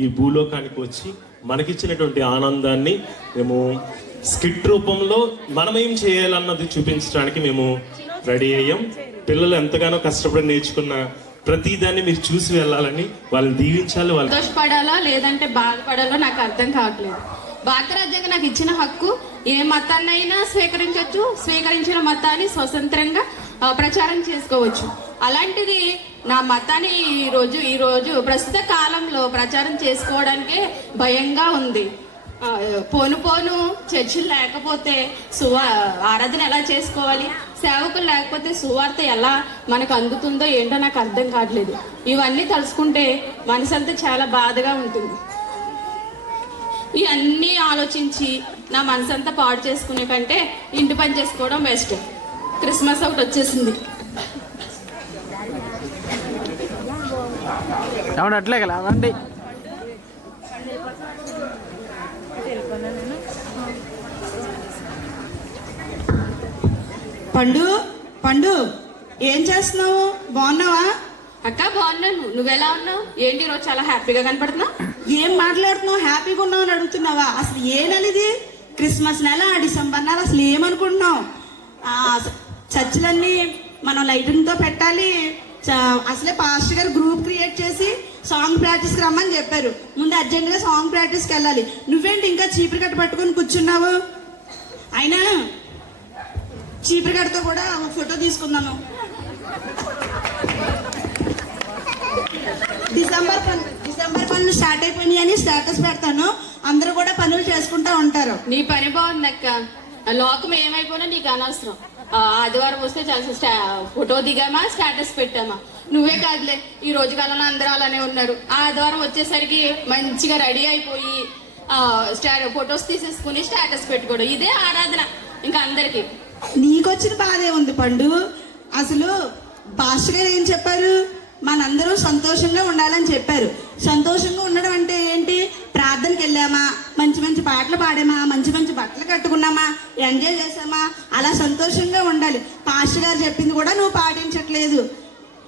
ఈ భూలోకానికి వచ్చి మనకిచ్చినటువంటి ఆనందాన్ని మేము స్కిట్ రూపంలో మనం ఏం చేయాలన్నది చూపించడానికి మేము రెడీ అయ్యాం. పిల్లలు ఎంతగానో కష్టపడి నేర్చుకున్న ప్రతిదాన్ని మీరు చూసి వెళ్ళాలని, వాళ్ళని దీవించాలి. వాళ్ళు సంతోషపడాలా లేదంటే బాధపడాలో నాకు అర్థం కావట్లేదు. భారత రాజ్యాంగం నాకు ఇచ్చిన హక్కు ఏ మతాన్నైనా స్వీకరించవచ్చు, స్వీకరించిన మతాన్ని స్వతంత్రంగా ప్రచారం చేసుకోవచ్చు. అలాంటిది నా మతాన్ని ఈరోజు ప్రస్తుత కాలంలో ప్రచారం చేసుకోవడానికే భయంగా ఉంది. పోను చర్చిలు లేకపోతే ఆరాధన ఎలా చేసుకోవాలి, సేవకులు లేకపోతే సువార్త ఎలా మనకు అందుతుందో ఏంటో నాకు అర్థం కావట్లేదు. ఇవన్నీ తలుచుకుంటే మనసంతా చాలా బాధగా ఉంటుంది. ఇవన్నీ ఆలోచించి నా మనసంతా పాడు చేసుకునే కంటే ఇంటి పని చేసుకోవడం బెస్ట్. క్రిస్మస్ ఒకటి వచ్చేసింది. అట్లే కదా అవండి. పండు ఏం చేస్తున్నావు? బాగున్నావా? అక్క బాగున్నాను. నువ్వెలా ఉన్నావు? ఏంటి ఈరోజు చాలా హ్యాపీగా కనపడుతున్నావు? ఏం మాట్లాడుతున్నావు? హ్యాపీగా ఉన్నావు అని అడుగుతున్నావా? అసలు ఏనది క్రిస్మస్ నెల, డిసెంబర్ నెల, అసలు ఏమనుకుంటున్నావు? చర్చిలన్నీ మనం లైటింగ్తో పెట్టాలి. అసలే పాస్టర్ గారు గ్రూప్ క్రియేట్ చేసి సాంగ్ ప్రాక్టీస్కి రమ్మని చెప్పారు. ముందు అర్జెంట్గా సాంగ్ ప్రాక్టీస్కి వెళ్ళాలి. నువ్వేంటి ఇంకా చీపురు కట్ట పట్టుకొని కూర్చున్నావు? అయినా చీపురు కట్టతో కూడా ఫోటో తీసుకుందాము. డిసెంబర్ పనులు స్టార్ట్ అయిపోయినాయి అని స్టేటస్ పెడతాను. అందరూ కూడా పనులు చేసుకుంటా ఉంటారు. నీ పని బాగుంది అక్క. లోకం ఏమైపోయినా నీకు అనవసరం. ఆదివారం వస్తే ఫోటో దిగామా, స్టేటస్ పెట్టామా. నువ్వే కాదులే, ఈ రోజు కాలంలో అందరూ అలానే ఉన్నారు. ఆదివారం వచ్చేసరికి మంచిగా రెడీ అయిపోయి ఫొటోస్ తీసేసుకుని స్టేటస్ పెట్టుకోవడం, ఇదే ఆరాధన ఇంకా అందరికి. నీకొచ్చిన బాధే ఉంది పండు. అసలు పాస్టర్ గారు ఏం చెప్పారు? మనందరూ సంతోషంగా ఉండాలని చెప్పారు. సంతోషంగా ఉండడం అంటే ఏంటి? ప్రార్థనకి వెళ్ళామా, మంచి మంచి పాటలు పాడామా, మంచి మంచి బట్టలు కట్టుకున్నామా, ఎంజాయ్ చేసామా, అలా సంతోషంగా ఉండాలి. పాస్టర్ గారు చెప్పింది కూడా నువ్వు పాటించట్లేదు.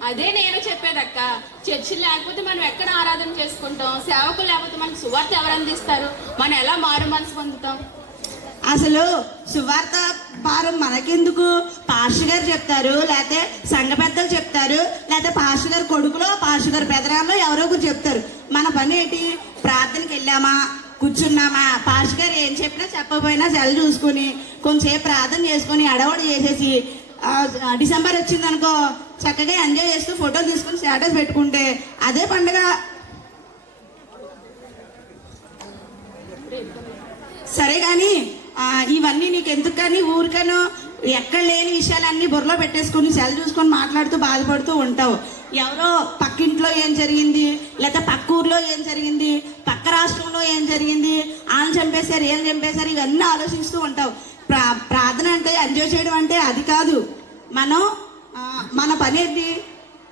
అదే నేను చెప్పేదక్క. చర్చిలు లేకపోతే మనం ఎక్కడ ఆరాధన చేసుకుంటాం? సేవకులు లేకపోతే మనకు సువార్త ఎవరు అందిస్తారు? మనం ఎలా మారు మనసు పొందుతాం? అసలు సువార్త భారం మనకెందుకు? పాస్టర్ గారు చెప్తారు, లేకపోతే సంఘ పెద్దలు చెప్తారు, లేకపోతే పాస్టర్ గారు కొడుకులో, పాస్టర్ గారు పెదరాల్లో ఎవరో ఒకరు చెప్తారు. మన పని ఏంటి? ప్రార్థనకి వెళ్ళామా, కూర్చున్నామా, పాస్టర్ గారు ఏం చెప్పినా చెప్పకపోయినా సెల్ చూసుకుని కొంచెంసేపు ప్రార్థన చేసుకుని అడవడి చేసేసి డిసెంబర్ వచ్చిందనుకో చక్కగా ఎంజాయ్ చేస్తూ ఫోటోలు తీసుకుని స్టేటస్ పెట్టుకుంటే అదే పండుగ. సరే కానీ ఇవన్నీ నీకు ఎందుకు? కానీ ఊరికనో ఎక్కడ లేని విషయాలన్నీ బుర్రలో పెట్టేసుకుని సెల్ చూసుకొని మాట్లాడుతూ బాధపడుతూ ఉంటావు. ఎవరో పక్కింట్లో ఏం జరిగింది, లేకపోతే పక్క ఊర్లో ఏం జరిగింది, పక్క రాష్ట్రంలో ఏం జరిగింది, వాళ్ళని చంపేశారు, ఏం చంపేశారు, ఇవన్నీ ఆలోచిస్తూ ఉంటావు. ప్రార్థన అంటే ఎంజాయ్ చేయడం అంటే అది కాదు. మన పని ఏంటి?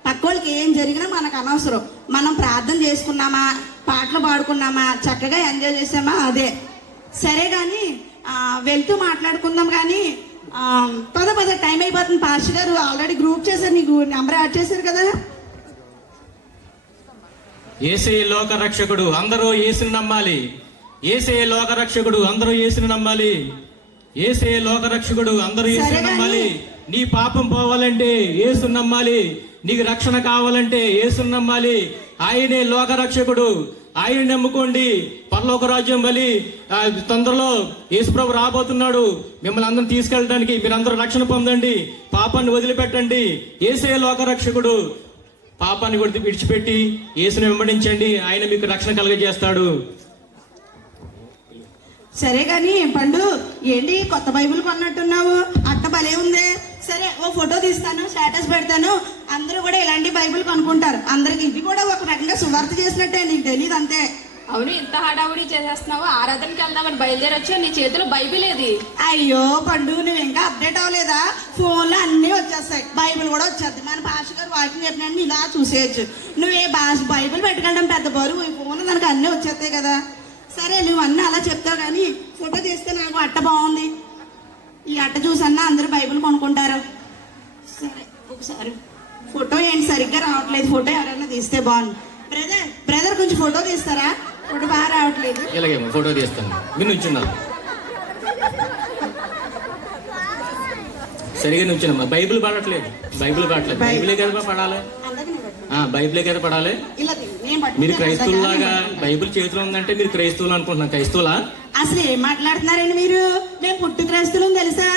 పక్క వాళ్ళకి ఏం జరిగినా మనకు అనవసరం. మనం ప్రార్థన చేసుకున్నామా, పాటలు పాడుకున్నామా, చక్కగా ఎంజాయ్ చేసామా, అదే. సరే కానీ వెళ్తూ మాట్లాడుకుందాం. కానీ పద టైం అయిపోతుంది. పాస్టర్ గారు ఆల్రెడీ గ్రూప్ చేశారు, నీకు నెంబర్ యాడ్ చేశారు కదా. యేసయ్య లోక రక్షకుడు, అందరూ యేసుని నమ్మాలి. యేసయ్య లోక రక్షకుడు, అందరూ యేసుని నమ్మాలి. యేసయ్య లోక రక్షకుడు, అందరూ యేసుని నమ్మాలి. నీ పాపం పోవాలంటే యేసుని నమ్మాలి. నీకు రక్షణ కావాలంటే యేసుని నమ్మాలి. ఆయనే లోక రక్షకుడు. ఆయన నమ్ముకోండి, పరలోక రాజ్యం బలి తొందరలో యేసుప్రభు రాబోతున్నాడు. మిమ్మల్ని అందరం తీసుకెళ్ళడానికి మీరందరూ రక్షణ పొందండి, పాపాన్ని వదిలిపెట్టండి. యేసే లోక రక్షకుడు. పాపాన్ని విడిచిపెట్టి యేసుని వెంబడించండి, ఆయన మీకు రక్షణ కలుగజేస్తాడు. సరే కానీ పండు, ఏంటి కొత్త బైబిల్ కొన్నట్టున్నావు? అట్ట భలే ఉందే. సరే ఓ ఫోటో తీస్తాను, స్టేటస్ పెడతాను. అందరూ కూడా ఇలాంటి బైబిల్ కొనుక్కుంటారు. అందరికి ఇది కూడా ఒక రకంగా సువార్త చేసినట్టే, నీకు తెలియదు అంతే. అవును, ఇంత హడావుడి చేసేస్తున్నావు. ఆరాధనకి వెళ్దామని బయలుదేరొచ్చా, నీ చేతిలో బైబిల్ ఏది? అయ్యో పండు, నువ్వు ఇంకా అప్డేట్ అవ్వలేదా? ఫోన్లో అన్నీ వచ్చేస్తాయి, బైబిల్ కూడా వచ్చేది. మన పాస్టర్ గారు వాకింగ్ చెప్పినట్టు ఇలా చూసేయచ్చు. నువ్వు బైబిల్ పెట్టుకెళ్ళడం పెద్ద బరువు, ఈ ఫోన్ దానికి అన్నీ వచ్చేస్తాయి కదా. సరే నువ్వు అన్నీ అలా చెప్తావు కానీ ఫోటో తీస్తే నాకు అట్ట బాగుంది. ఈ అట్ట చూసన్నా అందరూ బైబిల్ కొనుక్కుంటారు. సరే ఒకసారి ఫోటో ఏంటి సరిగ్గా రావట్లేదు, ఫోటో ఎవరైనా తీస్తే బాగుంది. బ్రదర్ కొంచెం ఫోటో తీస్తారా? ఇప్పుడు బాగా రావట్లేదు. ఇలాగేమో ఫోటో తీస్తాను, మీరు నుంచున్నారు. సరిగా నుంచున్నామ్మా. బైబిల్ పడట్లేదు, బైబిల్ పడట్లేదు. బైబిలే కదా పడాలి, బైబిలే కదా పడాలి. ఇలా నేను పట్టుకుంటే మీరు క్రైస్తవులాగా బైబిల్ చేతిలో ఉందంటే మీరు క్రైస్తవులు అనుకుంటున్నాను. క్రైస్తవులా? అసలు ఏం మాట్లాడుతున్నారండి మీరు? మేము పుట్టు క్రైస్తులం తెలుసా?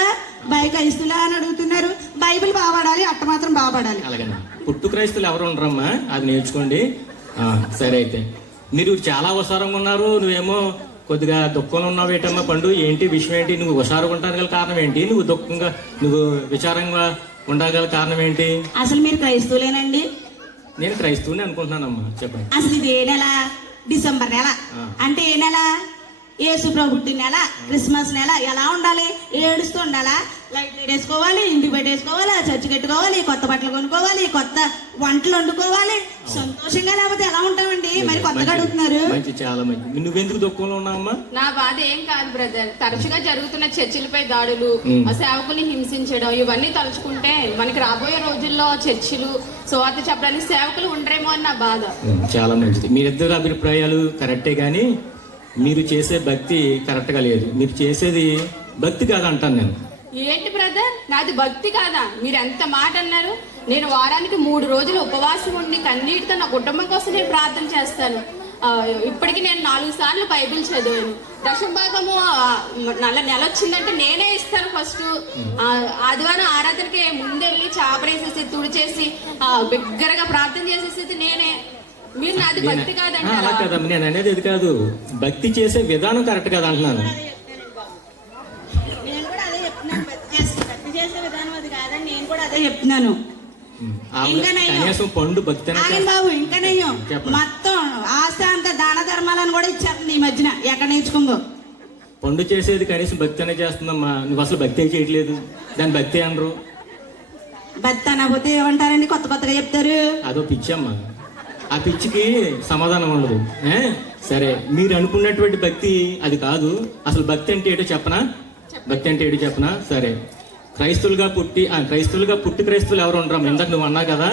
క్రైస్తులా అని అడుగుతున్నారు. బైబిల్ బాగుపడాలి, అట్ట మాత్రం బాగుపడాలి. అలాగనే పుట్టు క్రైస్తువులు ఎవరు ఉండరమ్మా, అది నేర్చుకోండి. సరే అయితే మీరు చాలా హుషారంగా ఉన్నారు, నువ్వేమో కొద్దిగా దుఃఖంలో ఉన్నావు. ఏంటమ్మా పండు, ఏంటి విషయం ఏంటి? నువ్వు హుషారుగా ఉండగల కారణం ఏంటి? నువ్వు దుఃఖంగా, నువ్వు విచారంగా ఉండగల కారణం ఏంటి? అసలు మీరు క్రైస్తవులేనండి? నేను క్రైస్తవుని అనుకుంటున్నానమ్మా, చెప్పండి. అసలు ఇది ఏ నెల? డిసెంబర్ నెల. అంటే ఏ నెల? యేసు ప్రభు పుట్టిన నెల, క్రిస్మస్ నెల. ఎలా ఉండాలి? ఏడుస్తూ ఉండాలా? లైట్లు వేసుకోవాలి, ఇంటికి పెట్టేసుకోవాలి, చర్చి కట్టుకోవాలి, కొత్త బట్టలు కొనుక్కోవాలి, కొత్త వంటలు వండుకోవాలి, సంతోషంగా. లేకపోతే ఎలా ఉంటామండి? మరి కొత్తగా అడుగుతున్నారు. మంచి, చాలా మంచి. నువ్వెందుకు దుఃఖంలో ఉన్నావమ్మా? నా బాధ ఏం కాదు బ్రదర్, తరచుగా జరుగుతున్న చర్చిలపై దాడులు, సేవకుల్ని హింసించడం, ఇవన్నీ తలుచుకుంటే మనకి రాబోయే రోజుల్లో చర్చిలు సువార్త చెప్పడానికి సేవకులు ఉండరేమో అని నా బాధ. చాలా మంచిది. మీరిద్దరు అభిప్రాయాలు కరెక్టే, కానీ మీరు చేసే భక్తి కరెక్ట్ గా లేదు. మీరు చేసేది భక్తి కాదంటాను నేను. ఏంటి బ్రదర్, నాది భక్తి కాదా? మీరు ఎంత మాట అన్నారు. నేను వారానికి 3 రోజులు ఉపవాసం ఉండి కన్నీటితో నా కుటుంబం కోసం నేను ప్రార్థన చేస్తాను. ఇప్పటికి నేను 4 సార్లు బైబిల్ చదివాను. దశభాగము నెల వచ్చిందంటే నేనే ఇస్తాను. ఫస్ట్ ఆదివారం ఆరాధనకి ముందెళ్ళి చాపరేసేసి తుడిచేసి బిగ్గరగా ప్రార్థన చేసేసి నేనే. మీరు నాది భక్తి కాదంటారా? అలా కదమ్మా, నేను అనేది ఇది కాదు. భక్తి చేసే విధానం కరెక్ట్ కాదు అంటున్నాను. నేను కూడా అదే చెప్తున్నాను. భక్తి చేసే విధానం అది కాదని నేను కూడా అదే చెప్తున్నాను. కనీసం పండు భక్తి బాబు ఇంకా నయ్యం మొత్తం ఆస్తి అంతా దాన ధర్మాలను కూడా ఇచ్చేస్తుంది ఈ మధ్యన. ఎక్కడ నేర్చుకుందో? పండు చేసేది కనీసం భక్తి అనే చేస్తుందమ్మా. నువ్వు అసలు భక్తి చేయట్లేదు, దాని భక్తి అనరు. భక్తి అనకపోతే ఏమంటారండి? కొత్త కొత్తగా చెప్తారు. అదో పిచ్చమ్మా, ఆ పిచ్చికి సమాధానం ఉండదు. సరే, మీరు అనుకున్నటువంటి భక్తి అది కాదు. అసలు భక్తి అంటే ఏంటో చెప్పనా? భక్తి అంటే ఏంటో చెప్పనా? సరే, క్రైస్తవులుగా పుట్టి క్రైస్తవులు ఎవరు ఉండరు. ఇందాక నువ్వు అన్నా కదా,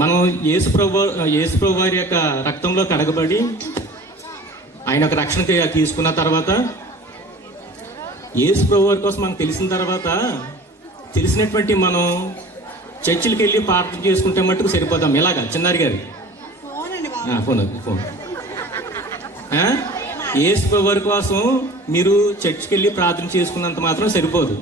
మనం యేసు ప్రభు వారి యొక్క రక్తంలో కడగబడి ఆయన యొక్క రక్షణ తీసుకున్న తర్వాత, యేసు ప్రభు వారి కోసం మనకు తెలిసిన తర్వాత, తెలిసినటువంటి మనం చర్చిలకు వెళ్ళి ప్రార్థన చేసుకుంటే మట్టుకు సరిపోతాం. ఎలాగా చిన్నారి గారు? ఫోన్ యేసు వారి కోసం మీరు చర్చికి వెళ్ళి ప్రార్థన చేసుకున్నంత మాత్రం సరిపోదు.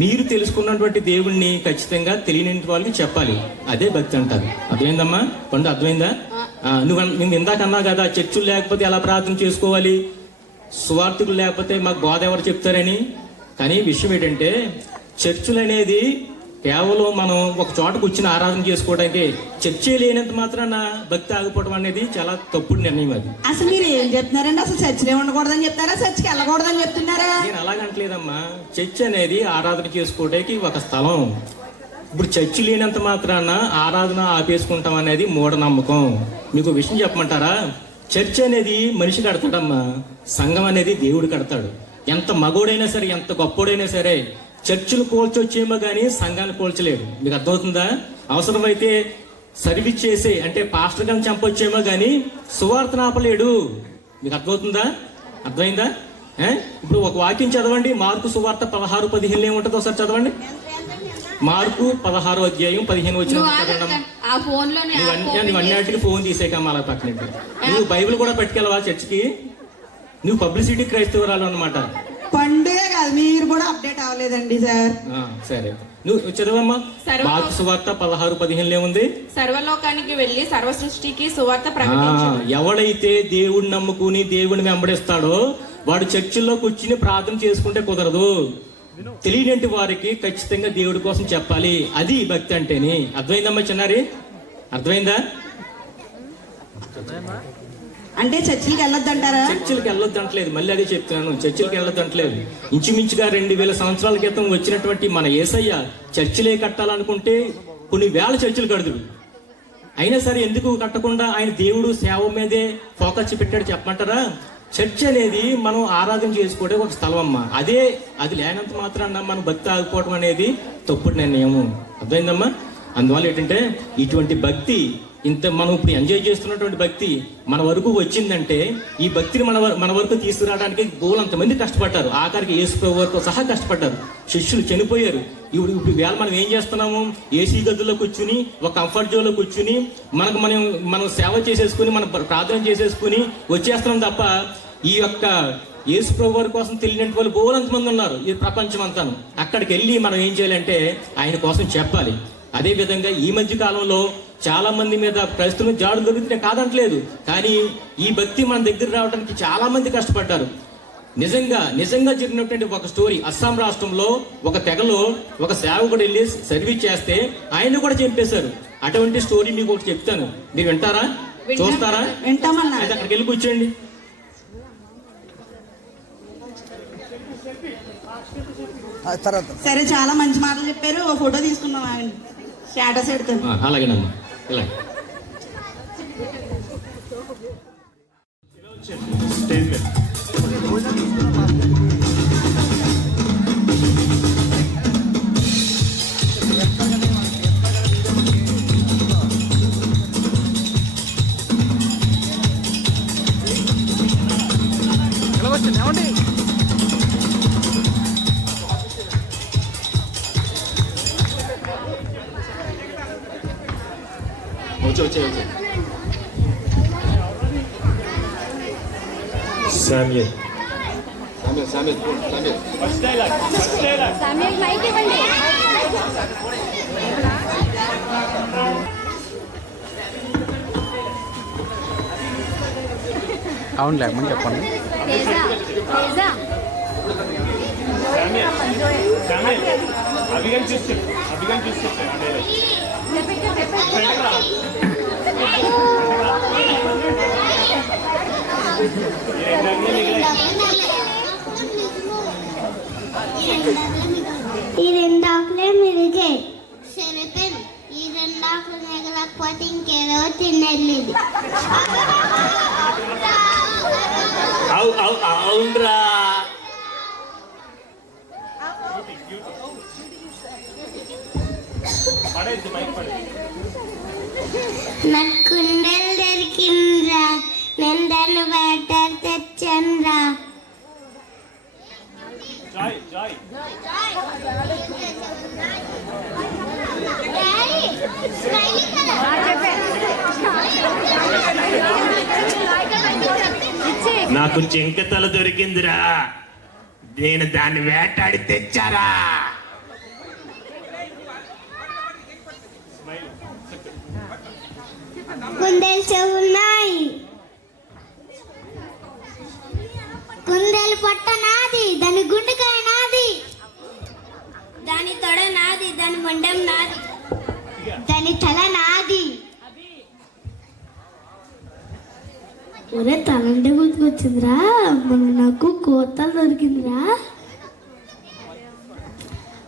మీరు తెలుసుకున్నటువంటి దేవుణ్ణి ఖచ్చితంగా తెలియని వాళ్ళకి చెప్పాలి. అదే భక్తి అంటారు. అర్థమైందమ్మా పండు? అర్థమైందా? నువ్వు ఇందాక అన్నా కదా, చర్చిలు లేకపోతే ఎలా ప్రార్థన చేసుకోవాలి, సువార్థికులు లేకపోతే మాకు బోధ ఎవరు చెప్తారని. కానీ విషయం ఏంటంటే, చర్చిలు అనేది కేవలం మనం ఒక చోట కూర్చుని ఆరాధన చేసుకోవడానికి, చర్చే లేనంత మాత్రాన భక్తి ఆగిపోవడం అనేది చాలా తప్పుడు నిర్ణయం. అది అసలు మీరు ఏం చెప్తున్నారండి? అసలు చర్చిలే ఉండకూడదని చెప్తారా, చర్చికి వెళ్ళకూడదని చెప్తున్నారా? నేను అలాగంటలేదమ్మా. చర్చ్ అనేది ఆరాధన చేసుకోవడానికి ఒక స్థలం. ఇప్పుడు చర్చి లేనంత మాత్రాన ఆరాధన ఆపేసుకుంటాం అనేది మూఢనమ్మకం. మీకు విషయం చెప్పమంటారా? చర్చ్ అనేది మనిషి కడతాడమ్మా, సంఘం అనేది దేవుడు కడతాడు. ఎంత మగోడైనా సరే, ఎంత గొప్పోడైనా సరే, చర్చిలు పోల్చొచ్చేమో కానీ సంఘాన్ని పోల్చలేడు. మీకు అర్థమవుతుందా? అవసరమైతే సర్వీస్ చేసే అంటే పాస్టర్ గారిని చంపొచ్చేమో కానీ సువార్తను ఆపలేడు. మీకు అర్థమవుతుందా? అర్థమైందా? ఇప్పుడు ఒక వాక్యం చదవండి. మార్కు సువార్త 16:15 ఏముంటుందో ఒకసారి చదవండి. మార్కు 16వ అధ్యాయం 15 వచ్చిన నువ్వన్నిటికి ఫోన్ తీసేకమ్మా అలా పక్కన. నువ్వు బైబిల్ కూడా పట్టుకెళ్ళవా చర్చికి? నువ్వు పబ్లిసిటీ క్రైస్తవురాలు అన్నమాట. పండుగే కాదు, మీరు కూడా అప్డేట్ అవ్వలేదండి సార్. సరే, నువ్వు చదవమ్మా. మార్కు సువార్త 16:15 ఏముంది? సర్వలోకానికి వెళ్ళి సర్వ సృష్టికి సువార్త ప్రకటించుము. ఎవడైతే దేవుడిని నమ్ముకుని దేవుడిని వెంబడిస్తాడో వాడు చర్చిల్లో కూర్చుని ప్రార్థన చేసుకుంటే కుదరదు. తెలియని వారికి ఖచ్చితంగా దేవుడి కోసం చెప్పాలి. అది భక్తి అంటేని. అర్థమైందమ్మా చిన్నారి? అర్థమైందా? అంటే చర్చిలకు వెళ్ళొద్దంటారా? చర్చిలకు వెళ్ళొద్దంటలేదు, మళ్ళీ అదే చెప్తున్నాను. చర్చిలకు వెళ్ళొద్దంటలేదు. ఇంచుమించుగా 2000 సంవత్సరాల క్రితం వచ్చినటువంటి మన యేసయ్య చర్చిలే కట్టాలనుకుంటే కొన్ని వేల చర్చిలు కడుదుడు. అయినా సరే ఎందుకు కట్టకుండా ఆయన దేవుడు సేవ మీదే ఫోకస్ పెట్టాడు చెప్పమంటారా? చర్చ్ అనేది మనం ఆరాధన చేసుకోవడం ఒక స్థలం అమ్మా. అది లేనంత మాత్రాన మనం భక్తి ఆగిపోవడం అనేది తప్పుడు నిర్ణయము. అర్థమైందమ్మా? అందువల్ల ఏంటంటే ఇటువంటి భక్తి ఇంత మనం ఇప్పుడు ఎంజాయ్ చేస్తున్నటువంటి భక్తి మన వరకు వచ్చిందంటే ఈ భక్తిని మన వరకు తీసుకురావడానికి బోలంతమంది కష్టపడ్డారు. ఆఖరికి యేసు ప్రభు వరకు సహా కష్టపడ్డారు. శిష్యులు చనిపోయారు. ఇప్పుడు వేళ మనం ఏం చేస్తున్నాము? ఏసీ గదుల్లో కూర్చుని ఒక కంఫర్ట్ జోన్లో కూర్చుని మనం సేవ చేసేసుకుని మనం ప్రార్థన చేసేసుకుని వచ్చేస్తున్నాం తప్ప ఈ యొక్క యేసు ప్రభు వారి కోసం తెలియని వాళ్ళు బోలంతమంది ఉన్నారు ఈ ప్రపంచం అంతాను. అక్కడికి వెళ్ళి మనం ఏం చేయాలంటే ఆయన కోసం చెప్పాలి. అదే విధంగా ఈ మధ్య కాలంలో చాలా మంది మీద ప్రస్తుతం జాడులు దొరుకుతున్నాయి కాదంటలేదు, కానీ ఈ భక్తి మన దగ్గర రావడానికి చాలా మంది కష్టపడ్డారు. నిజంగా జరిగినటువంటి ఒక స్టోరీ, అస్సాం రాష్ట్రంలో ఒక తెగలో ఒక సేవకుడు వెళ్ళి సర్వీస్ చేస్తే ఆయన కూడా చంపేశారు. అటువంటి స్టోరీ మీకు ఒకటి చెప్తాను, మీరు వింటారా? చూస్తారా? వింటామన్నా. అయితే అక్కడికి వెళ్ళి కూర్చోండి. సరే, చాలా మంచి మాటలు చెప్పారు. ఓ ఫోటో తీసుకున్నాం, ఆగండి, స్టేటస్ పెడతాను. అలాగేనమ్మా, ఇలా స్టేజ్ మీద వచ్చే సామ్యూయల్ మైక్ ఇవ్వండి. అవును లేమని చెప్పండి. అభిగం చూస్తే ఈ రెండాకులే మిరిగే సరిపోయింది. ఈ రెండాకులు మిగలకపోతే ఇంకేదో తినేది. అవునరా నాకు కుండలు దొరికిందిరా, నేను దాన్ని వాటర్ తెచ్చానురా. నాకు జింకతల దొరికిందిరా, నేను దాన్ని వేటాడి తెచ్చారా. కుందేలు చెవున్నాయి, కుందేలు పొట్ట నాది, దాని గుండెకాయ నాది, దాని తొడ నాది, దాని మొండెం నాది, దాని తల నాది. ఒరే తలంటే గుర్తుకొచ్చిందిరా, మన నాకు కోతలు దొరికిందిరా.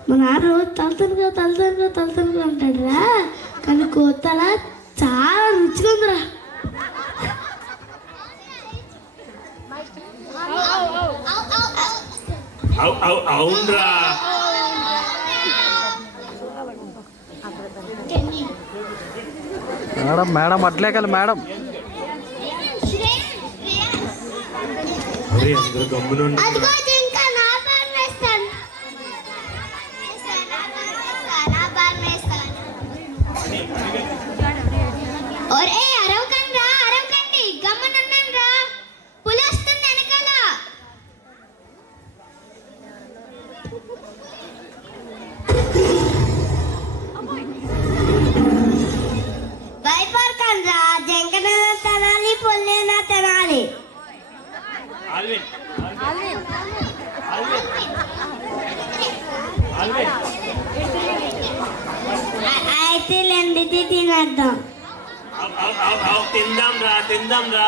మా నాన్న రోజు తలతనుగా అంటాడురా, కానీ కోతల చాలా రుచిగా ఉందిరా. అవునరా మేడం అట్లేకాలి మేడం. అందరూ గమ్మున అరవకండి, గమ్మనున్నాను రా, పులి వస్తుంది వెనకాల. భయపడకండి రా, జంకన తినాలి, పుల్లిన తినాలి. అయితే లెండితే తినేద్దాం. తిందాం రా.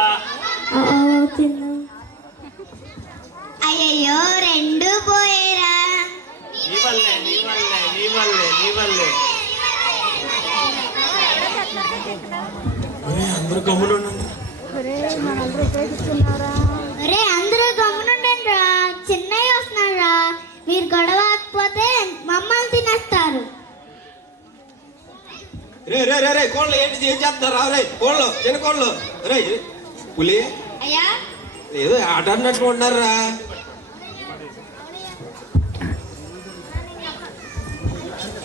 అయ్యయ్యో, రెండు పోయేరా. నీ వల్లే అందరూ గమ్మున. ఒరే అందరూ గమనుండండి రా, చిన్నయ్య వస్తున్నాడు రా. మీరు గొడవ ఆకపోతే మమ్మల్ని తినేస్తారు. రే రే రే రే కోళ్ళు ఏంటి ఏం చేస్తున్నారు రే కోళ్ళు చిన్న కోళ్ళు రే పులి అయ్యా ఏదో ఆట అన్నట్టు ఉన్నారా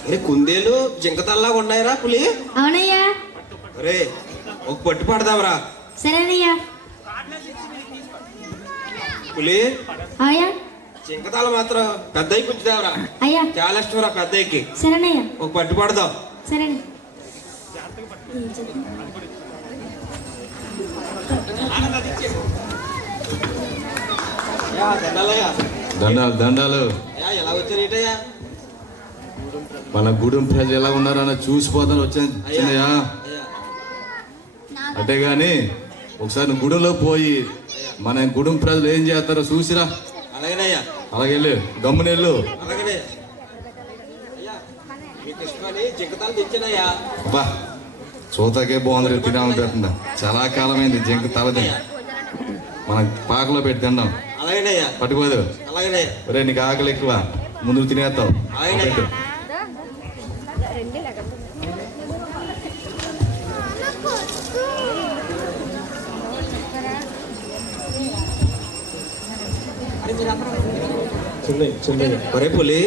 రే కుందేలు జింకతల్లాగా ఉన్నాయిరా పులి అవునయ్యా రే ఒక పట్టు పడదాంరా సరేనయ్యా పులి అయ్యా జింకతల మాత్రం పెద్దయి పుచ్చుదాంరా అయ్యా చాలా ఇష్టం రా పెద్దయ్యకి సరేనయ్యా ఒక పట్టు పడదాం సరేనే దండాలయ్యా దండాలు దండాలు ఎలా వచ్చారు ఏంటయ్యా మన గూడెం ప్రజలు ఎలా ఉన్నారన్న చూసిపోతాను వచ్చాను చిన్నయ్య అయ్యా అంటే గాని ఒకసారి నువ్వు గుడిలో పోయి మన గూడెం ప్రజలు ఏం చేస్తారో చూసిరా. అలాగేనయ్యా అలాగే వెళ్ళు గమ్మునెళ్ళు. అలాగనే అయ్యా మీకు ఇష్టమని జింకతాలు తెచ్చానయ్యా అబ్బా చూతాకే బాగుంది తినాలని పెట్టిందా చాలా కాలమైంది జింక తలది మన పాకలో పెట్టి తిన్నాం. అలాగేనయ్యా పట్టుకోదు అలాగేనయ్యా ఒరే నీకు ఆకలి ఎక్కువ ముందు తినేస్తావు పెట్టు. చిన్నయ్య ఒరే పులి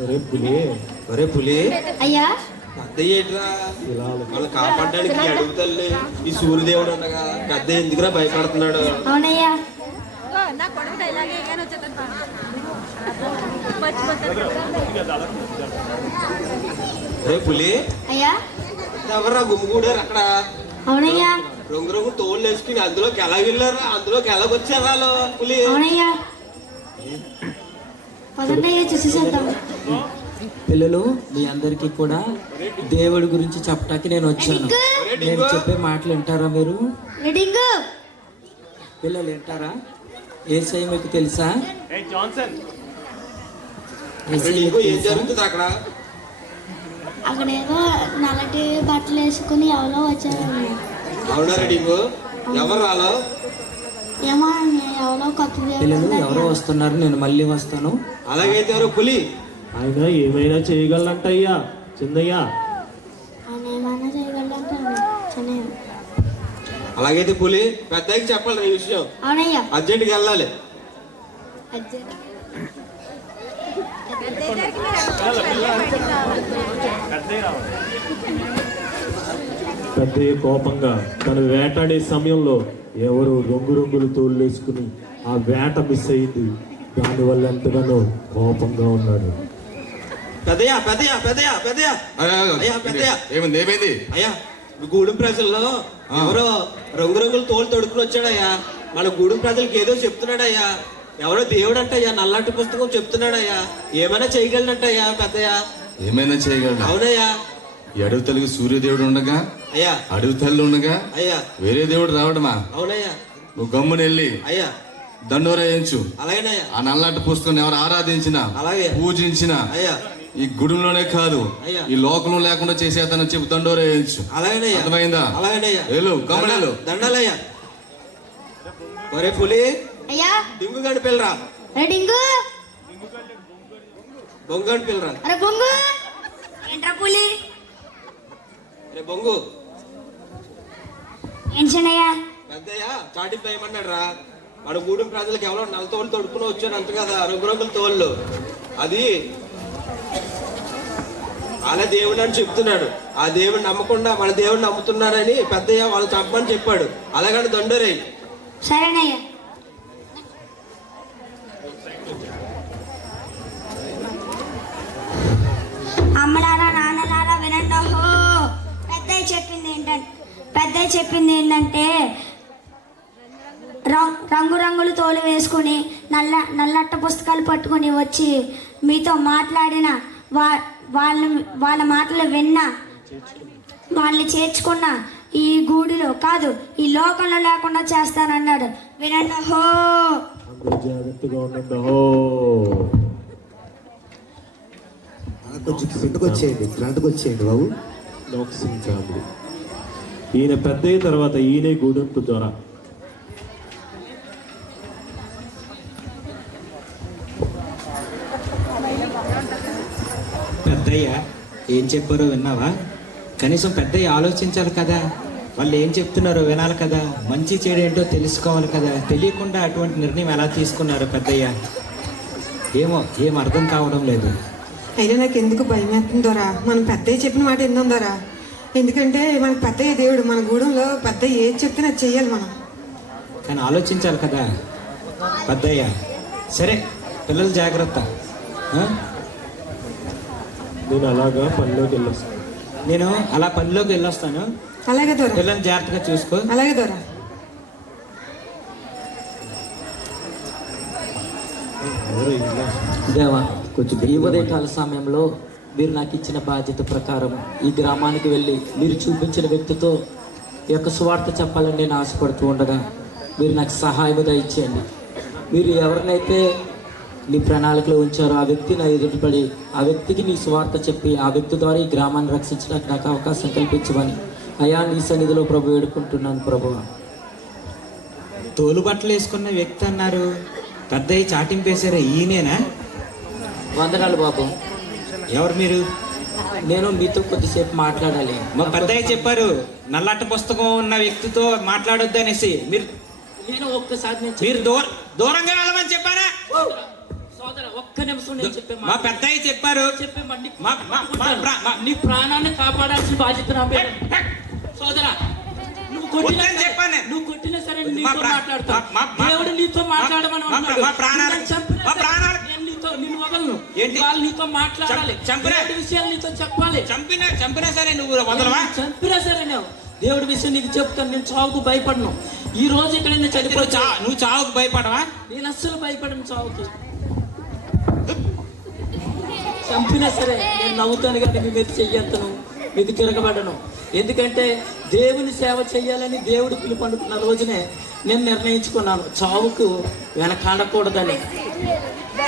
అరే పులి ఒరే పులి అయ్యా పెద్ద ఏంట్రా వాళ్ళు కాపాడడానికి ఈ అడుగు తల్లి ఈ సూర్యదేవుడు ఉండగా పెద్ద ఎందుకురా భయపడుతున్నాడు అవునయ్యా ఒరే పులి అయ్యా ఎవరా గుమ్మిగూడారు అక్కడ అవునయ్యా రంగు రంగు తోళ్ళు వేసుకుని అందులోకి ఎలా వెళ్ళారా అందులోకి ఎలాగొచ్చారు వాళ్ళు పులి అవునయ్యా పదండయ్యా చూసేద్దాం. పిల్లలు మీ అందరికీ కూడా దేవుడి గురించి చెప్పటానికి నేను వచ్చాను. నేను చెప్పే మాటలు వింటారా మీరు? రీడింగ్ పిల్లలు వింటారా? యేసయ్య మీకు తెలుసా? యేసయ్య మీకు ఏం తెలుసా? జరుగుతుంది అక్కడ అక్కడ ఏదో నల్లటి బట్టలు వేసుకుని ఎవరో వచ్చారండి. అవునా రెడీంగు ఎవరు రాలో ఏమో అండి, ఎవరో కొత్త పిల్లలు దేవుడు ఎవరో వస్తున్నారు, నేను మళ్ళీ వస్తాను. అలాగైతే ఎవరో పులి ఆయన ఏమైనా చేయగలంటయ్యా చిన్నయ్య. ఆయన ఏమైనా చేయగలంటాను చిన్నయ్య. అలాగైతే పులి పెద్దకి చెప్పాలి ఈ విషయం అవునయ్యా అర్జెంట్కి వెళ్ళాలి. పెద్దయ్య కోపంగా తను వేటాడే సమయంలో ఎవరు రంగురంగులు తోళ్ళేసుకుని ఆ వేట మిస్ అయింది. దానివల్ల ఎంతగానో కోపంగా ఉన్నాడు. పెద్దయ్యా పెద్దయ్యా పెద్దయ్యా పెద్దయ్యా అయ్యా పెద్దయ్యా ఏమైంది ఏమైంది? అయ్యా మీ గూడెం ప్రజల్లో ఎవరో రంగురంగులు తోలు తొడుకుని వచ్చాడయ్యా. మన గూడెం ప్రజలకి ఏదో చెప్తున్నాడయ్యా. ఎవరో దేవుడు అంటయ్యా, నల్లటి పుస్తకం చెప్తున్నాడయ్యా. ఏమైనా చేయగలనంటయ్యా పెద్దయ్యా. ఏమైనా చేయగలరా? అవునయ్యా ఈ అడవి తల్లికి సూర్యదేవుడు ఉండగా అయ్యా అడవి తల్లి ఉండగా అయ్యా వేరే దేవుడు రావడమా? అవునయ్యా నువ్వు గమ్మున వెళ్ళి అయ్యా దండోర వేయించు. అలాగేనయ్యా ఆ నల్లటి పుస్తకం ఎవరు ఆరాధించినా అలాగే పూజించినా అయ్యా ఈ గుడిలోనే కాదు అయ్యా. ఈ లోకంలో లేకుండా చేసేతనని చెప్పి దండోర వేయించు. అలాగేనయ్యా అర్థమైందా? అలాగేనయ్యా వెళ్ళు గమ్మునెళ్ళు. దండాలయ్యా. ఒరే పులి అయ్యా డింగు గండి పిల్లరా రీడింగ్ బొంగండి పిల్లరా అరే బొంగు ఏంట్రా పులి రే బొంగు ఏం చిన్నయ్య పెద్దయ్యా చాటింపు వేయమన్నాడు రా. మన గూడెం ప్రజలకు ఎవరో నల్ల తోళ్ళు తొడుక్కుని వచ్చారు అంత కదా రంగురంగుల తోళ్ళు. అది అలా దేవుడు అని చెప్తున్నాడు. ఆ దేవుడిని నమ్మకుండా మన దేవుడిని నమ్ముతున్నారని పెద్దయ్య వాళ్ళు చంపమని చెప్పాడు. అలాగని దండోరే సరేనయ్యా అమ్మలారా నాన్నలారా వినండి. ఓహో పెద్దయ్య చెప్పింది ఏంటంటే రంగురంగులు తోలు వేసుకుని నల్లట్ట పుస్తకాలు పట్టుకొని వచ్చి మీతో మాట్లాడిన వాళ్ళ మాటలు విన్నా వాళ్ళని చేర్చుకున్న ఈ గూడిలో కాదు ఈ లోకంలో లేకుండా చేస్తానన్నాడు. వినండి. హో జాగ్రత్తగా ఉండండి. హో కొంచెం ఫ్రంట్కి వచ్చేయండి బాబు. నాక్సింగ్ ఫ్యామిలీ. ఈయన పెద్దయ్య తర్వాత ఈయనే గూడెంపు ద్వారా. పెద్దయ్య ఏం చెప్పారో విన్నావా? కనీసం పెద్దయ్య ఆలోచించాలి కదా, వాళ్ళు ఏం చెప్తున్నారో వినాలి కదా, మంచి చెడు ఏంటో తెలుసుకోవాలి కదా. తెలియకుండా అటువంటి నిర్ణయం ఎలా తీసుకున్నారు పెద్దయ్య? ఏమో ఏం అర్థం కావడం లేదు. అయినా నాకు ఎందుకు భయం వేస్తుంది దొరా. మనం పెద్దయ్య చెప్పిన మాట విందాం దొరా. ఎందుకంటే మన పెద్దయ్య దేవుడు, మన గూడెంలో పెద్దయ్య ఏది చెప్తే అది చెయ్యాలి మనం. కానీ ఆలోచించాలి కదా పెద్దయ్య. సరే పిల్లలు జాగ్రత్త. ఆ? నేను అలాగా పనిలోకి వెళ్ళొస్తాను. నేను అలా పనిలోకి వెళ్ళొస్తాను. అలాగే దొరా. పిల్లల్ని జాగ్రత్తగా చూసుకో. అలాగే దొరా. దేవా, కొంచెం ఈ ఉదయకాల సమయంలో మీరు నాకు ఇచ్చిన బాధ్యత ప్రకారం ఈ గ్రామానికి వెళ్ళి మీరు చూపించిన వ్యక్తితో ఈ యొక్క సువార్త చెప్పాలని నేను ఆశపడుతూ ఉండగా మీరు నాకు సహాయం దయచేయండి. మీరు ఎవరినైతే నీ ప్రణాళికలో ఉంచారో ఆ వ్యక్తి నా ఎదుటిపడి ఆ వ్యక్తికి నీ సువార్త చెప్పి ఆ వ్యక్తి ద్వారా ఈ గ్రామాన్ని రక్షించడానికి నాకు అవకాశం కల్పించమని అయా నీ సన్నిధిలో ప్రభు వేడుకుంటున్నాను. ప్రభు, తోలు బట్టలు వేసుకున్న వ్యక్తి అన్నారు, పెద్దయ్య చాటింపేశారా? ఈయనేనా? వందనాలు బాబు. ఎవరు మీరు? నేను మీతో కొద్దిసేపు మాట్లాడాలి. మా పెద్దయ్య చెప్పారు నల్లట్ట పుస్తకం ఉన్న వ్యక్తితో మాట్లాడొద్దు అనేసి. నేను ఒక్కసారి మీరు దూరంగా వెళ్ళమని చెప్పారా? ఒక్క నిమిషం నేను చెప్పే మా పెద్దయ్య చెప్పారు. నీ ప్రాణాన్ని కాపాడాల్సిన బాధ్యత నా మీద. సోదరా, నువ్వు కొట్టినా చెప్పాను, నువ్వు కొట్టినా సరే నీతో మాట్లాడతా. దేవుడు నీతో మాట్లాడమని నిన్ను వదలను. వాళ్ళు నీతో మాట్లాడాలి, దేవుడి విషయాలు నీతో చెప్పాలి. చంపినా సరే నువ్వు వదలవా? చంపినా సరే దేవుడి విషయం నీకు చెప్తాను. నేను చావుకు భయపడను. ఈ రోజు ఎక్కడైనా చనిపో. నువ్వు చావుకు భయపడవా? నేను అస్సలు భయపడను చావుకి. చంపినా సరే నేను నవ్వుతాను, కానీ మీ మీద చెయ్యను, మీది తిరగబడను. ఎందుకంటే దేవుని సేవ చేయాలని దేవుడు పిలుపు అనుకున్న రోజునే నేను నిర్ణయించుకున్నాను చావుకు వెనకాడకూడదని.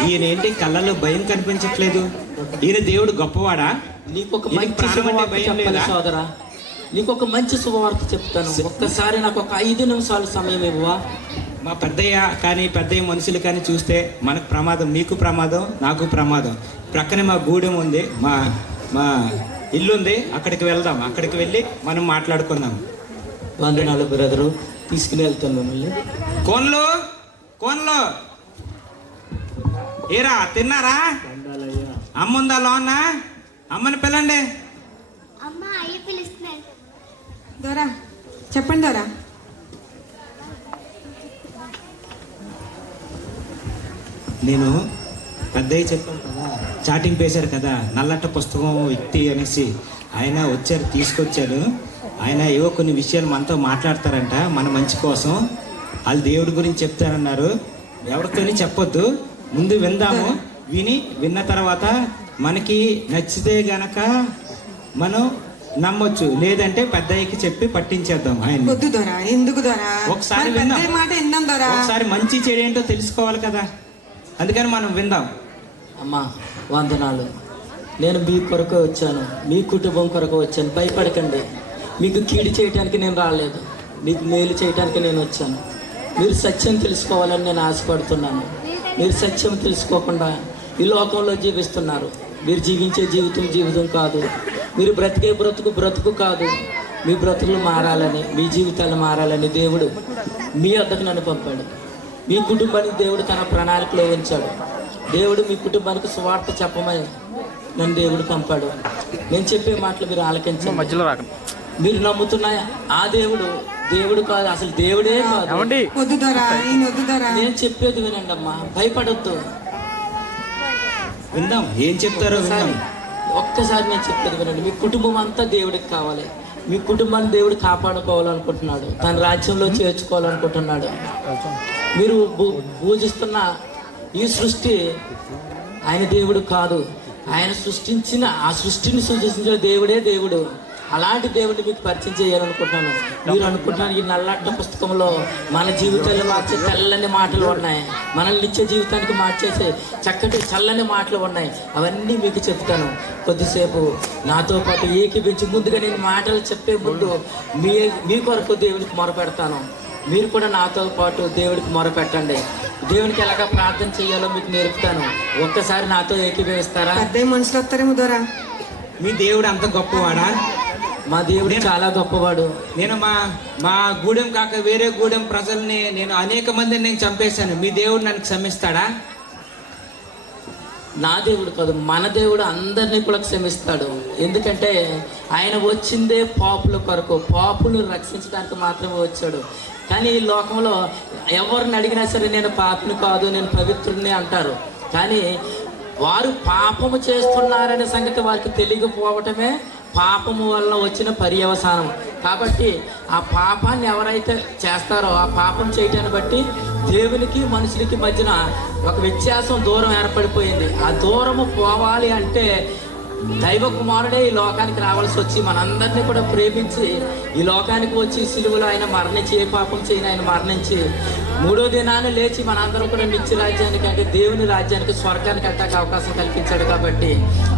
ఈయనేంటి కళ్ళల్లో భయం కనిపించట్లేదు? ఈయన దేవుడు గొప్పవాడా? నీకు ఒక మంచి శుభవార్త చెప్పాలి సోదరా. నీకు ఒక మంచి శుభవార్త చెప్తాను. ఒక్కసారి నాకు ఒక 5 నిమిషాలు సమయం ఇవ్వవా? మా పెద్దయ్య కానీ పెద్దయ్య మనుషులు కానీ చూస్తే మనకు ప్రమాదం, మీకు ప్రమాదం, నాకు ప్రమాదం. ప్రక్కనే మా గూడెం ఉంది, మా ఇల్లు ఉంది, అక్కడికి వెళ్దాం. అక్కడికి వెళ్ళి మనం మాట్లాడుకుందాం. వందనాలు బ్రదరు, తీసుకుని వెళ్తాను మిమ్మల్ని. కోన్లో ఏరా తిన్నారా? అమ్ముందా లోనా? అమ్మని పిల్లండి. అమ్మ అయ్యి పిలుస్తున్నాడు. దొరా చెప్పండి దొరా. నేను పెద్దయ్య చెప్పాను కదా, చాటింగ్ వేశారు కదా నల్లట్ట పుస్తకం వ్యక్తి అనేసి. ఆయన వచ్చారు, తీసుకొచ్చారు. ఆయన ఏవో కొన్ని విషయాలు మనతో మాట్లాడతారంట మన మంచి కోసం. వాళ్ళు దేవుడి గురించి చెప్తారన్నారు. ఎవరితోని చెప్పొద్దు, ముందు విందాము. విన్న తర్వాత మనకి నచ్చితే గనక మనం నమ్మొచ్చు, లేదంటే పెద్దయ్యకి చెప్పి పట్టించేద్దాం ఆయన. వద్దు దొరా. ఎందుకు దొరా? ఒకసారి మాట విందాం దొరా. ఒకసారి మంచి చెడు ఏంటో తెలుసుకోవాలి కదా, అందుకని మనం విందాం. అమ్మా వందనాలు. నేను మీ కొరకు వచ్చాను, మీ కుటుంబం కొరకు వచ్చాను. భయపడకండి. మీకు కీడు చేయడానికి నేను రాలేదు, మీకు మేలు చేయడానికి నేను వచ్చాను. మీరు సత్యం తెలుసుకోవాలని నేను ఆశపడుతున్నాను. మీరు సత్యం తెలుసుకోకుండా ఈ లోకంలో జీవిస్తున్నారు. మీరు జీవించే జీవితం కాదు. మీరు బ్రతికే బ్రతుకు కాదు. మీ బ్రతుకులు మారాలని, మీ జీవితాలు మారాలని దేవుడు మీ వద్దకు నన్ను పంపాడు. మీ కుటుంబానికి దేవుడు తన ప్రణాళికలో ఉంచాడు. దేవుడు మీ కుటుంబానికి సువార్త చెప్పమని నన్ను దేవుడు పంపాడు. నేను చెప్పే మాటలు మీరు ఆలకించండి. మధ్యలో రాకండి. మీరు నమ్ముతున్న ఆ దేవుడు కాదు, అసలు దేవుడే కాదు. వద్దు దొరా, వద్దు దొరా. నేను చెప్పేది వినండి అమ్మా, భయపడొద్దు. విందాం ఏం చెప్తారో. ఒక్కసారి నేను చెప్పేది వినండి. మీ కుటుంబం అంతా దేవుడికి కావాలి. మీ కుటుంబాన్ని దేవుడు కాపాడుకోవాలనుకుంటున్నాడు, తన రాజ్యంలో చేర్చుకోవాలనుకుంటున్నాడు. మీరు పూజిస్తున్న ఈ సృష్టి ఆయన దేవుడు కాదు. ఆయన సృష్టించిన ఆ సృష్టిని సృష్టించిన దేవుడే దేవుడు. అలాంటి దేవుడిని మీకు పరిచయం చేయాలనుకుంటున్నాను. మీరు అనుకుంటున్నాను ఈ నల్లట్ట పుస్తకంలో మన జీవితాలు మార్చే తెల్లని మాటలు ఉన్నాయి, మనల్ని నిత్య జీవితానికి మార్చేసే చక్కటి చల్లని మాటలు ఉన్నాయి. అవన్నీ మీకు చెప్తాను. కొద్దిసేపు నాతో పాటు ఏకీపించి ముందుగా నేను మాటలు చెప్పే ముందు మీ కొరకు దేవుడికి మొరపెడతాను. మీరు కూడా నాతో పాటు దేవుడికి మొరపెట్టండి. దేవునికి ఎలాగా ప్రార్థన చేయాలో మీకు నేర్పుతాను. ఒక్కసారి నాతో ఏకీభవిస్తారా? పెద్ద మనుషులు వస్తారేమో దొరా. మీ దేవుడు అంత గొప్పవాడా? మా దేవుడు చాలా గొప్పవాడు. నేను మా గూడెం కాక వేరే గూడెం ప్రజల్ని నేను అనేక మందిని నేను చంపేశాను. మీ దేవుడు నన్ను క్షమిస్తాడా? నా దేవుడు కాదు, మన దేవుడు అందరినీ కూడా క్షమిస్తాడు. ఎందుకంటే ఆయన వచ్చిందే పాపుల కొరకు, పాపులు రక్షించడానికి మాత్రమే వచ్చాడు. కానీ ఈ లోకంలో ఎవరిని అడిగినా సరే నేను పాపిని కాదు, నేను పవిత్రుడిని అంటారు. కానీ వారు పాపము చేస్తున్నారనే సంగతి వారికి తెలియకపోవటమే పాపము వల్ల వచ్చిన పర్యవసానం. కాబట్టి ఆ పాపాన్ని ఎవరైతే చేస్తారో ఆ పాపం చేయటాన్ని బట్టి దేవునికి మనుషులకి మధ్యన ఒక వ్యత్యాసం, దూరం ఏర్పడిపోయింది. ఆ దూరము పోవాలి అంటే దైవ కుమారుడే ఈ లోకానికి రావాల్సి వచ్చి మనందరినీ కూడా ప్రేమించి ఈ లోకానికి వచ్చి సిలువలో ఆయన మరణించి, ఏ పాపం చేయని ఆయన మరణించి 3వ దినాన్ని లేచి మనందరం కూడా నిత్య రాజ్యానికి అంటే దేవుని రాజ్యానికి, స్వర్గానికి అట్టాక అవకాశం కల్పించాడు. కాబట్టి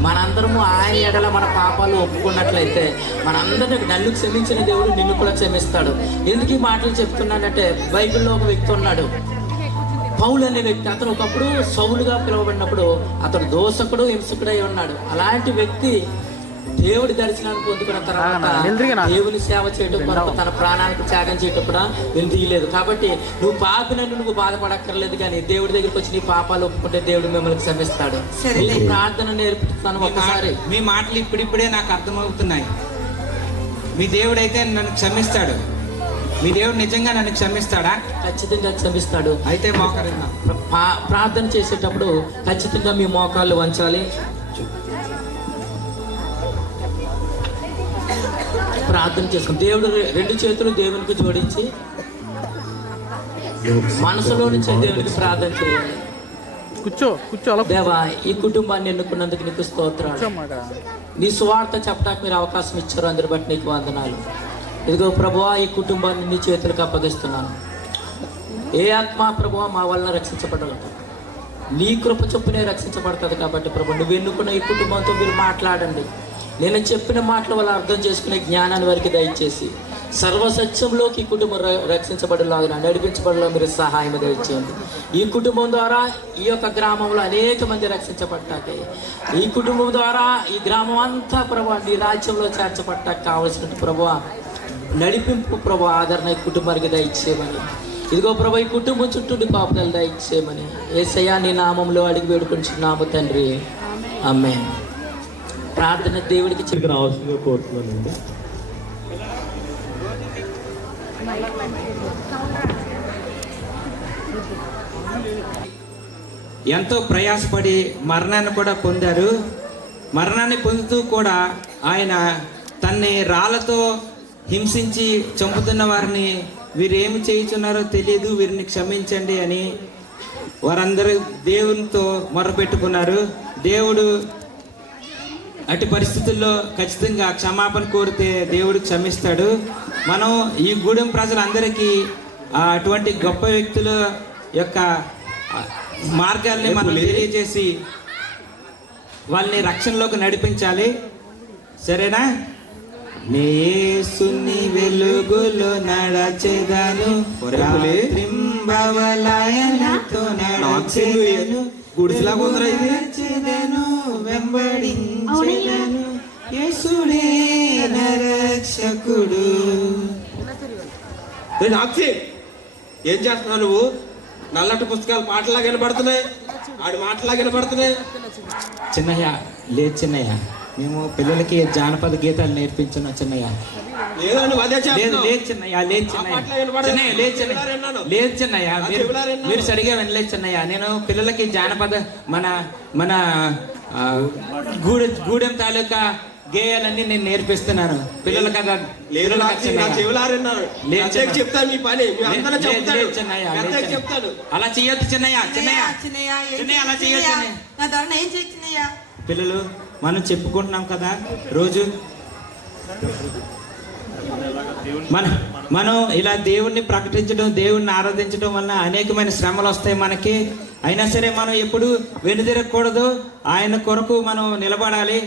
మనందరము ఆయన ఎడల మన పాపాలు ఒప్పుకున్నట్లయితే మనందరినీ, నన్ను క్షమించిన దేవుడు నిన్ను కూడా క్షమిస్తాడు. ఎందుకు ఈ మాటలు చెప్తున్నానంటే బైబిల్లో ఒక వ్యక్తి ఉన్నాడు, పౌలు అనే వ్యక్తి. అతను ఒకప్పుడు సౌలుగా పిలువబడినప్పుడు అతడు దోషకుడు, హింసకుడై ఉన్నాడు. అలాంటి వ్యక్తి దేవుడి దర్శనాన్ని పొందుకున్న తర్వాత దేవుని సేవ చేయడం కొరకు తన ప్రాణానికి త్యాగం చేయడం కూడా వెళ్తీయలేదు. కాబట్టి నువ్వు పాపినట్టు నువ్వు బాధపడక్కర్లేదు, కానీ దేవుడి దగ్గరికి వచ్చి నీ పాపాలు ఒప్పుకుంటే దేవుడు మిమ్మల్ని క్షమిస్తాడు. నీకు ప్రార్థన నేర్పిస్తాను. ఒకసారి మీ మాటలు ఇప్పుడిప్పుడే నాకు అర్థమవుతున్నాయి. మీ దేవుడైతే నన్ను క్షమిస్తాడు. మీ దేవుడు నిజంగా నన్ను క్షమిస్తాడా? ఖచ్చితంగా క్షమిస్తాడు. అయితే మోకరిందా. ప్రార్థన చేసేటప్పుడు ఖచ్చితంగా మీ మోకాళ్ళు వంచాలి. ప్రార్థన చేసుకుని దేవుడు 2 చేతులు దేవునికి జోడించి మనసులో నుంచి దేవునికి ప్రార్థన చేయాలి. కూర్చో. దేవా, ఈ కుటుంబాన్ని ఎన్నుకున్నందుకు నీకు స్తోత్రాలు. నీ సువార్త చెప్పడానికి మీరు అవకాశం ఇచ్చారు, అందరి బట్టి నీకు వందనాలు. ఇదిగో ప్రభువా, ఈ కుటుంబాన్ని నీ చేతులకు అప్పగిస్తున్నాను. ఏ ఆత్మ ప్రభువా మా వలన రక్షించబడగలదు, నీ కృప చొప్పునే రక్షించబడుతుంది. కాబట్టి ప్రభు, నువ్వు ఎన్నుకున్న ఈ కుటుంబంతో మీరు మాట్లాడండి. నేను చెప్పిన మాటల వల్ల అర్థం చేసుకునే జ్ఞానాన్ని వారికి దయచేసి సర్వసత్యంలోకి ఈ కుటుంబం రక్షించబడేలాగా, నడిపించబడేలా మీరు సహాయం దయచేయండి. ఈ కుటుంబం ద్వారా ఈ యొక్క గ్రామంలో అనేక మంది రక్షించబడ్డాక, ఈ కుటుంబం ద్వారా ఈ గ్రామం అంతా ప్రభు నీ రాజ్యంలో చేర్చబడ్డాక కావలసిన ప్రభు నడిపింపు ప్రభు, ఆదరణ ఈ కుటుంబానికి దయచేయమని. ఇదిగో ప్రభు, ఈ కుటుంబం చుట్టూ నీ కాపుదలు దయచేయమని యేసయ్యా నీ నామంలో అడిగి వేడుకుంటున్నాము తండ్రి, ఆమేన్. ప్రార్థన దేవుడికి ఇక్కడికి రావాల్సిందిగా కోరుతున్నానండి. ఎంతో ప్రయాసపడి మరణాన్ని కూడా పొందారు. మరణాన్ని పొందుతూ కూడా ఆయన తన్ని రాళ్లతో హింసించి చంపుతున్న వారిని, వీరేమి చేయుచున్నారో తెలియదు, వీరిని క్షమించండి అని వారందరూ దేవునితో మొరపెట్టుకున్నారు. దేవుడు అటు పరిస్థితుల్లో ఖచ్చితంగా క్షమాపణ కోరితే దేవుడు క్షమిస్తాడు. మనం ఈ గూడెం ప్రజలందరికీ అటువంటి గొప్ప వ్యక్తుల యొక్క మార్గాల్ని మనం తెలియజేసి వాళ్ళని రక్షణలోకి నడిపించాలి. సరేనా? యేసుని వెలుగులో నడచెదను, రాత్రింబవలయనతో నడచెదను, నడచెదను, వెంబడించెదను, యేసుడే నా రక్షకుడు. ఏం చేస్తున్నావు నువ్వు? నల్లటి పుస్తకాలు పాటలా కనబడుతున్నాయి, ఆడి మాటలా కనబడుతున్నాయి. చిన్నయ్య లేదు చిన్నయ్య, మేము పిల్లలకి జానపద గీతాలు నేర్పించున్నాం చిన్నయ్య. లేదు చిన్నయ్య, మీరు సరిగా వినలేదు చిన్నయ్య. నేను పిల్లలకి జానపద మన మన గూడెం తాలూకా గేయాలన్నీ నేను నేర్పిస్తున్నాను పిల్లల కదా. అలా చెయ్యొద్దు చిన్నయ్య, అలా చెయ్యొద్దు. పిల్లలు, మనం చెప్పుకుంటున్నాం కదా రోజు, మనం ఇలా దేవుణ్ణి ప్రకటించడం, దేవుణ్ణి ఆరాధించడం వల్ల అనేకమైన శ్రమలు వస్తాయి మనకి. అయినా సరే మనం ఎప్పుడు వెనుదిరగకూడదు, ఆయన కొరకు మనం నిలబడాలి.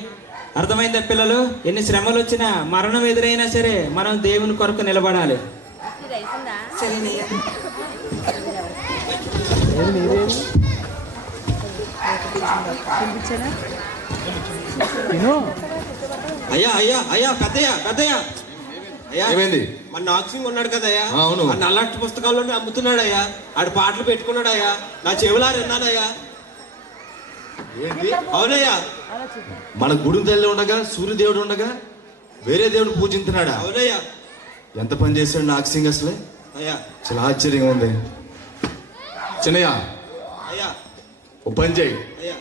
అర్థమైందా పిల్లలు? ఎన్ని శ్రమలు వచ్చినా, మరణం ఎదురైనా సరే మనం దేవుని కొరకు నిలబడాలి. సరేనయ్యా. అయ్యా అయ్యా అయ్యా పెద్దయ్యా పెద్దయ్యా అయ్యా ఏమైంది? మన నాక్సింగ్ ఉన్నాడు కదయ్యా, అవును. ఆ నల్లటి పుస్తకాల్లో అమ్ముతున్నాడయ్యా, ఆడు పాటలు పెట్టుకున్నాడయ్యా, నా చెవులా విన్నానయ్యా. ఏంటి? అవునయ్యా. మన గుడి తల్లి ఉండగా సూర్యదేవుడు ఉండగా వేరే దేవుడు పూజించున్నాడా? అవునయ్యా. ఎంత పని చేశాడు నాగసింగ్ అసలే? అయ్యా చాలా ఆశ్చర్యంగా ఉంది. చిన్నయ్య అయ్యా ఓ పని చేయి, అయ్యా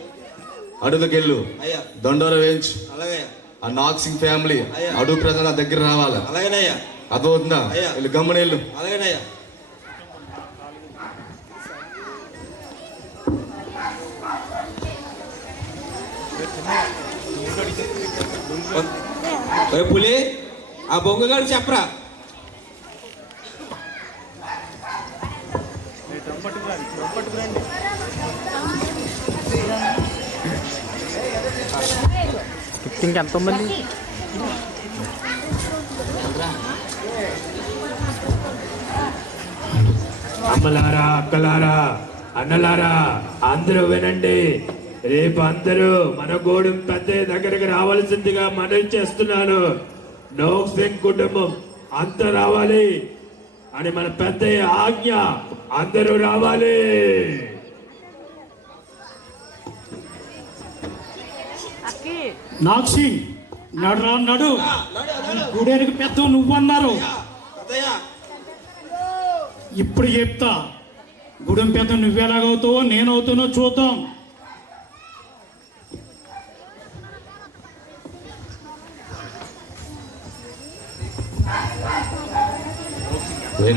అడుగుకెళ్ళు, అయ్యా దండోర వేయించు. అలాగే ఆ నాగసింగ్ ఫ్యామిలీ అయ్యా. అడుగు ప్రజలు నా దగ్గర రావాలి. అలాగేనయ్యా. అదవుతుందా? అయ్యా. వీళ్ళు గమ్మనేళ్ళు. అలాగేనయ్యా. పులి ఆ బొంగగాడు చెప్పరా. ఇంకెంతమంది? అమ్మలారా, అక్కలారా, అన్నలారా, అందరూ వినండి. రేపు అందరూ మన గూడెం పెద్దయ్య దగ్గరికి రావాల్సిందిగా మనవి చేస్తున్నాను. నోక్సింగ్ కుటుంబం అంతా రావాలి అని మన పెద్దయ్య ఆజ్ఞ. అందరూ రావాలి. నాక్సింగ్ నడు నడు, గుడేరికి పెద్ద నువ్వన్నారు. ఇప్పుడు చెప్తా, గుడెం పెద్ద నువ్వెలాగవుతావో నేనవుతానో చూద్దాం.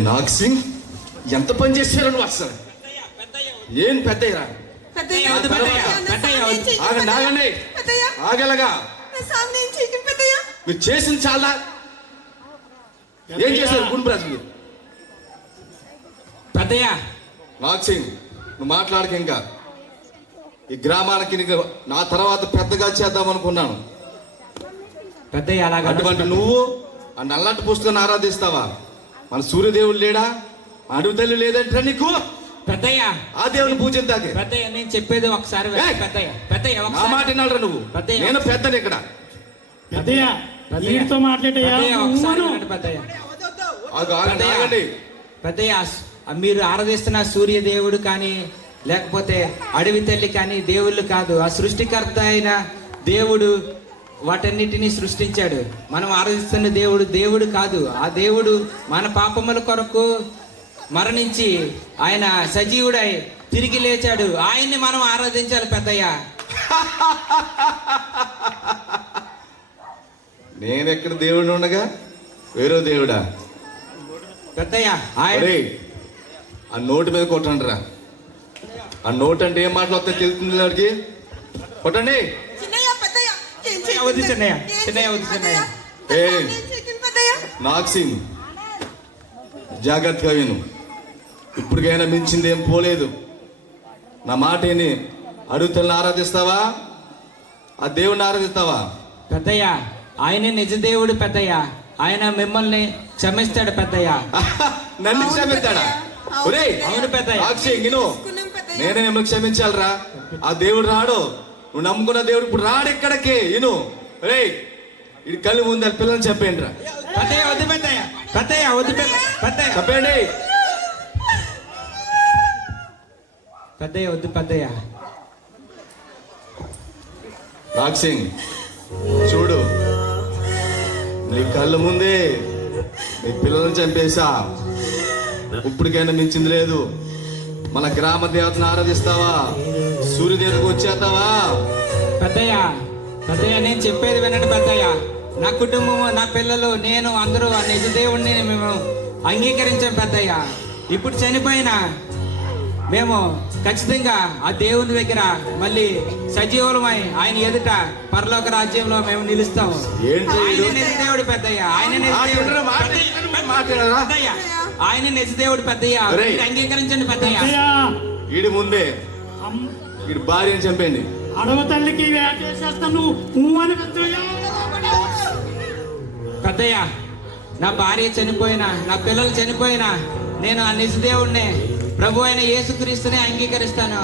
నాగసింగ్ ఎంత పని చేశారు నువ్వు అసలు? ఏం పెద్దయ్యరా? ఆగండి ఆగండి, ఆగలగా మీరు చేసింది చాలా. ఏం చేశారు గుండు ప్రజలు? పెద్దయ్య నాగసింగ్ నువ్వు మాట్లాడక. ఇంకా ఈ గ్రామానికి నీకు నా తర్వాత పెద్దగా చేద్దాం అనుకున్నాను. పెద్దయ్య అలాగా అటువంటి నువ్వు ఆ నల్లటి పుస్తకాన్ని ఆరాధిస్తావా? మన సూర్యదేవుడు లేడా? అడవి తల్లి లేదంటే నీకు? పెద్దయ్య ఆ దేవుని పూజిద్దాకే. పెద్దయ్య నేను చెప్పేది ఒకసారి పెద్దయ్య పెద్దయ్య నా ఒకసారి మాట వినాలరా నువ్వు? పెద్దయ్య. నేను పెద్దని ఇక్కడ. పెద్దయ్య వీడితో మాట్లాడయ్యా. పెద్దయ్య ఒకసారి వినండి పెద్దయ్య. ఆగండి. పెద్దయ్య మీరు ఆరాధిస్తున్న సూర్య దేవుడు కానీ లేకపోతే అడవి తల్లి కానీ దేవుళ్ళు కాదు. ఆ సృష్టికర్త అయిన దేవుడు వాటన్నిటినీ సృష్టించాడు. మనం ఆరాధిస్తున్న దేవుడు దేవుడు కాదు. ఆ దేవుడు మన పాపముల కొరకు మరణించి ఆయన సజీవుడై తిరిగి లేచాడు. ఆయన్ని మనం ఆరాధించాలి పెద్దయ్య. నేనెక్కడ దేవుడు ఉండగా వేరే దేవుడా? పెద్దయ్య ఆ నోటు మీద కొట్టండి రా. ఆ నోటు అంటే ఏం మాట్లాడుతుందో తెలుస్తుంది వాడికి. కొట్టండి. నాగసింగ్ జాగ్రత్తగా విను. ఇప్పటికైనా మించింది ఏం పోలేదు. నా మాట ఏని అడుగుతల్ని ఆరాధిస్తావా? ఆ దేవుడిని ఆరాధిస్తావా? పెద్దయ్య ఆయనే నిజ దేవుడు పెద్దయ్య. ఆయన మిమ్మల్ని క్షమిస్తాడు పెద్దయ్య. నన్ను క్షమిస్తాడా? అవును పెద్దయ్య. నేనే మిమ్మల్ని క్షమించాలరా. ఆ దేవుడు రాడు. నువ్వు నమ్ముకున్న దేవుడు ఇప్పుడు రాడు ఇక్కడికి. ఇను రే ఇది కళ్ళు ముందు పిల్లల్ని చెప్పండి రా. పెద్దయ్య వద్దు పెద్దయ్య. పెద్దయ్య వద్దు పెద్దయ్య చెప్పండి. పెద్దయ్య వద్దు పెద్దయ్య. నాగసింగ్ చూడు, నీ కళ్ళ ముందే నీ పిల్లల్ని చంపేశా. ఇప్పటికైనా మించింది లేదు. మన గ్రామ దేవతను ఆరాధిస్తావా? సూర్యదేవతకు వచ్చేస్తావా? పెద్దయ్య పెద్దయ్య నేను చెప్పేది వినండి పెద్దయ్య. నా కుటుంబము నా పిల్లలు నేను అందరూ ఆ నిజ దేవుడిని మేము అంగీకరించాం పెద్దయ్య. ఇప్పుడు చనిపోయినా మేము ఖచ్చితంగా ఆ దేవుని దగ్గర మళ్ళీ సజీవులమై ఆయన ఎదుట పరలోక రాజ్యంలో మేము నిలుస్తాము. ఆయన నిజ దేవుడు పెద్దయ్య. ఆయన నిజ దేవుడు పెద్దయ్య. ఆయన నిజ దేవుడు పెద్దయ్య. అంగీకరించండి పెద్దయ్య. వీడి ముందే వీడి భార్యని చంపండి. అడవ తల్లికి చేస్తాను పెద్దయ్య నా భార్య చనిపోయినా నా పిల్లలు చనిపోయినా నేను ఆ నిజ దేవుడిని ప్రభు అయిన యేసుక్రీస్తునే అంగీకరిస్తాను.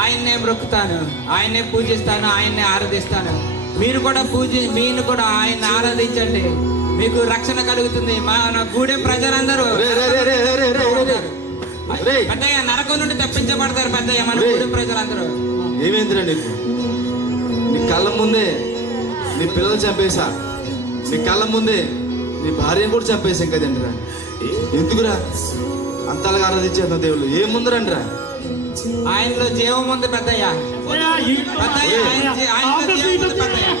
ఆయన్నే మొక్కుతాను, ఆయన్నే పూజిస్తాను, ఆయన్నే ఆరాధిస్తాను. మీరు కూడా మీరు కూడా ఆయన ఆరాధించండి, మీకు రక్షణ కలుగుతుంది. మన గూడెం ప్రజలందరూ పెద్దయ్య నరకం నుండి తప్పించబడతారు. పెద్దయ్య మన గూడెం ప్రజలందరూ. ఏమైందిరా నీకు? నీ కళ్ళ ముందే నీ పిల్లలు చంపేశా, నీ కళ్ళ ముందే నీ భార్యను కూడా చంపేశాం కదండిరా. ఎందుకురా అంతలాగా ఆరాధించేద్దాం దేవుళ్ళు? ఏముందిరండి రా? ఆయనలో జీవం ఉంది పెద్దయ్య. పెద్దయ్య ఆయనలో జీవం ఉంది పెద్దయ్య.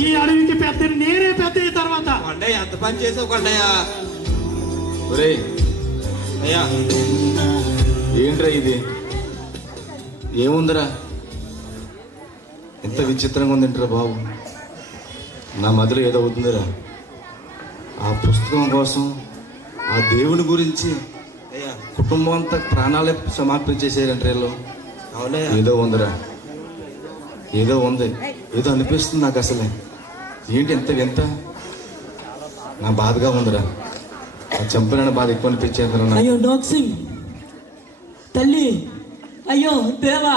ఈ అడవికి పెద్ద నేనే పెద్ద తర్వాత కొండయ్య ఎంత పని చేసావు కొండయ్య. అయ్యా ఏంట్రా ఇది? ఏముందిరా? ఎంత విచిత్రంగా ఉందంటరా బాబు. నా మదిలో ఏదో అవుతుందిరా. ఆ పుస్తకం కోసం, ఆ దేవుని గురించి కుటుంబం అంతా ప్రాణాలే సమర్పించేసేయారంటే వీళ్ళు. ఏదో ఉందిరా, ఏదో ఉంది, ఏదో అనిపిస్తుంది నాకు. అసలే ఏంటి ఎంత వింత? నా బాధగా ఉందిరా. చంపిన బాధ ఎక్కువ అనిపించేందుకు. అయ్యో నోక్ సింగ్ తల్లి, అయ్యో దేవా,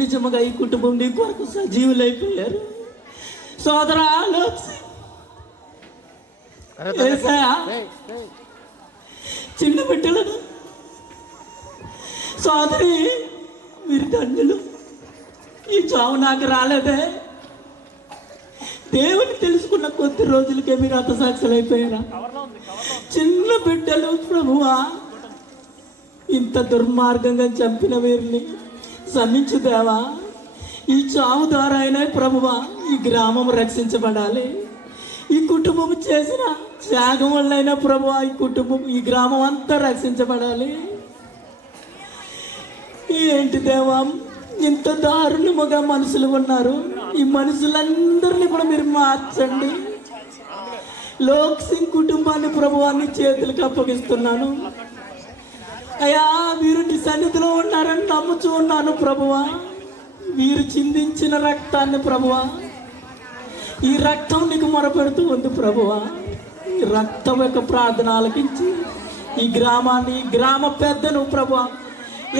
నిజముగా ఈ కుటుంబం నీ కొరకు సజీవులైపోయారు. సోదరా నోక్ సింగ్, చిన్న బిడ్డలను సోదరి మీరు తండ్రులు. ఈ చావు నాకు రాలేదే. దేవుని తెలుసుకున్న కొద్ది రోజులకే మీరు హతసాక్షులైపోయారా? చిన్న బిడ్డలు ప్రభువా, ఇంత దుర్మార్గంగా చంపిన వీరిని క్షమించు దేవా. ఈ చావు ద్వారా అయినా ప్రభువా ఈ గ్రామం రక్షించబడాలి. ఈ కుటుంబం చేసిన త్యాగం వల్లైనా ప్రభువా ఈ కుటుంబం, ఈ గ్రామం అంతా రక్షించబడాలి. ఏంటి దేవా, ఇంత దారుణముగా మనుషులు ఉన్నారు. ఈ మనుషులందరినీ కూడా మీరు మార్చండి. లోక్ సింగ్ కుటుంబాన్ని ప్రభువాన్ని చేతులకు అప్పగిస్తున్నాను. అయ్యా, వీరు నీ సన్నిధిలో ఉన్నారని నమ్ముచూ ఉన్నాను ప్రభువా. వీరు చిందించిన రక్తాన్ని ప్రభువా, ఈ రక్తం నీకు మొరపెడుతూ ఉంది ప్రభువా. ఈ రక్తం యొక్క ప్రార్థన ఆలకించి ఈ గ్రామాన్ని, ఈ గ్రామ పెద్దను ప్రభువా,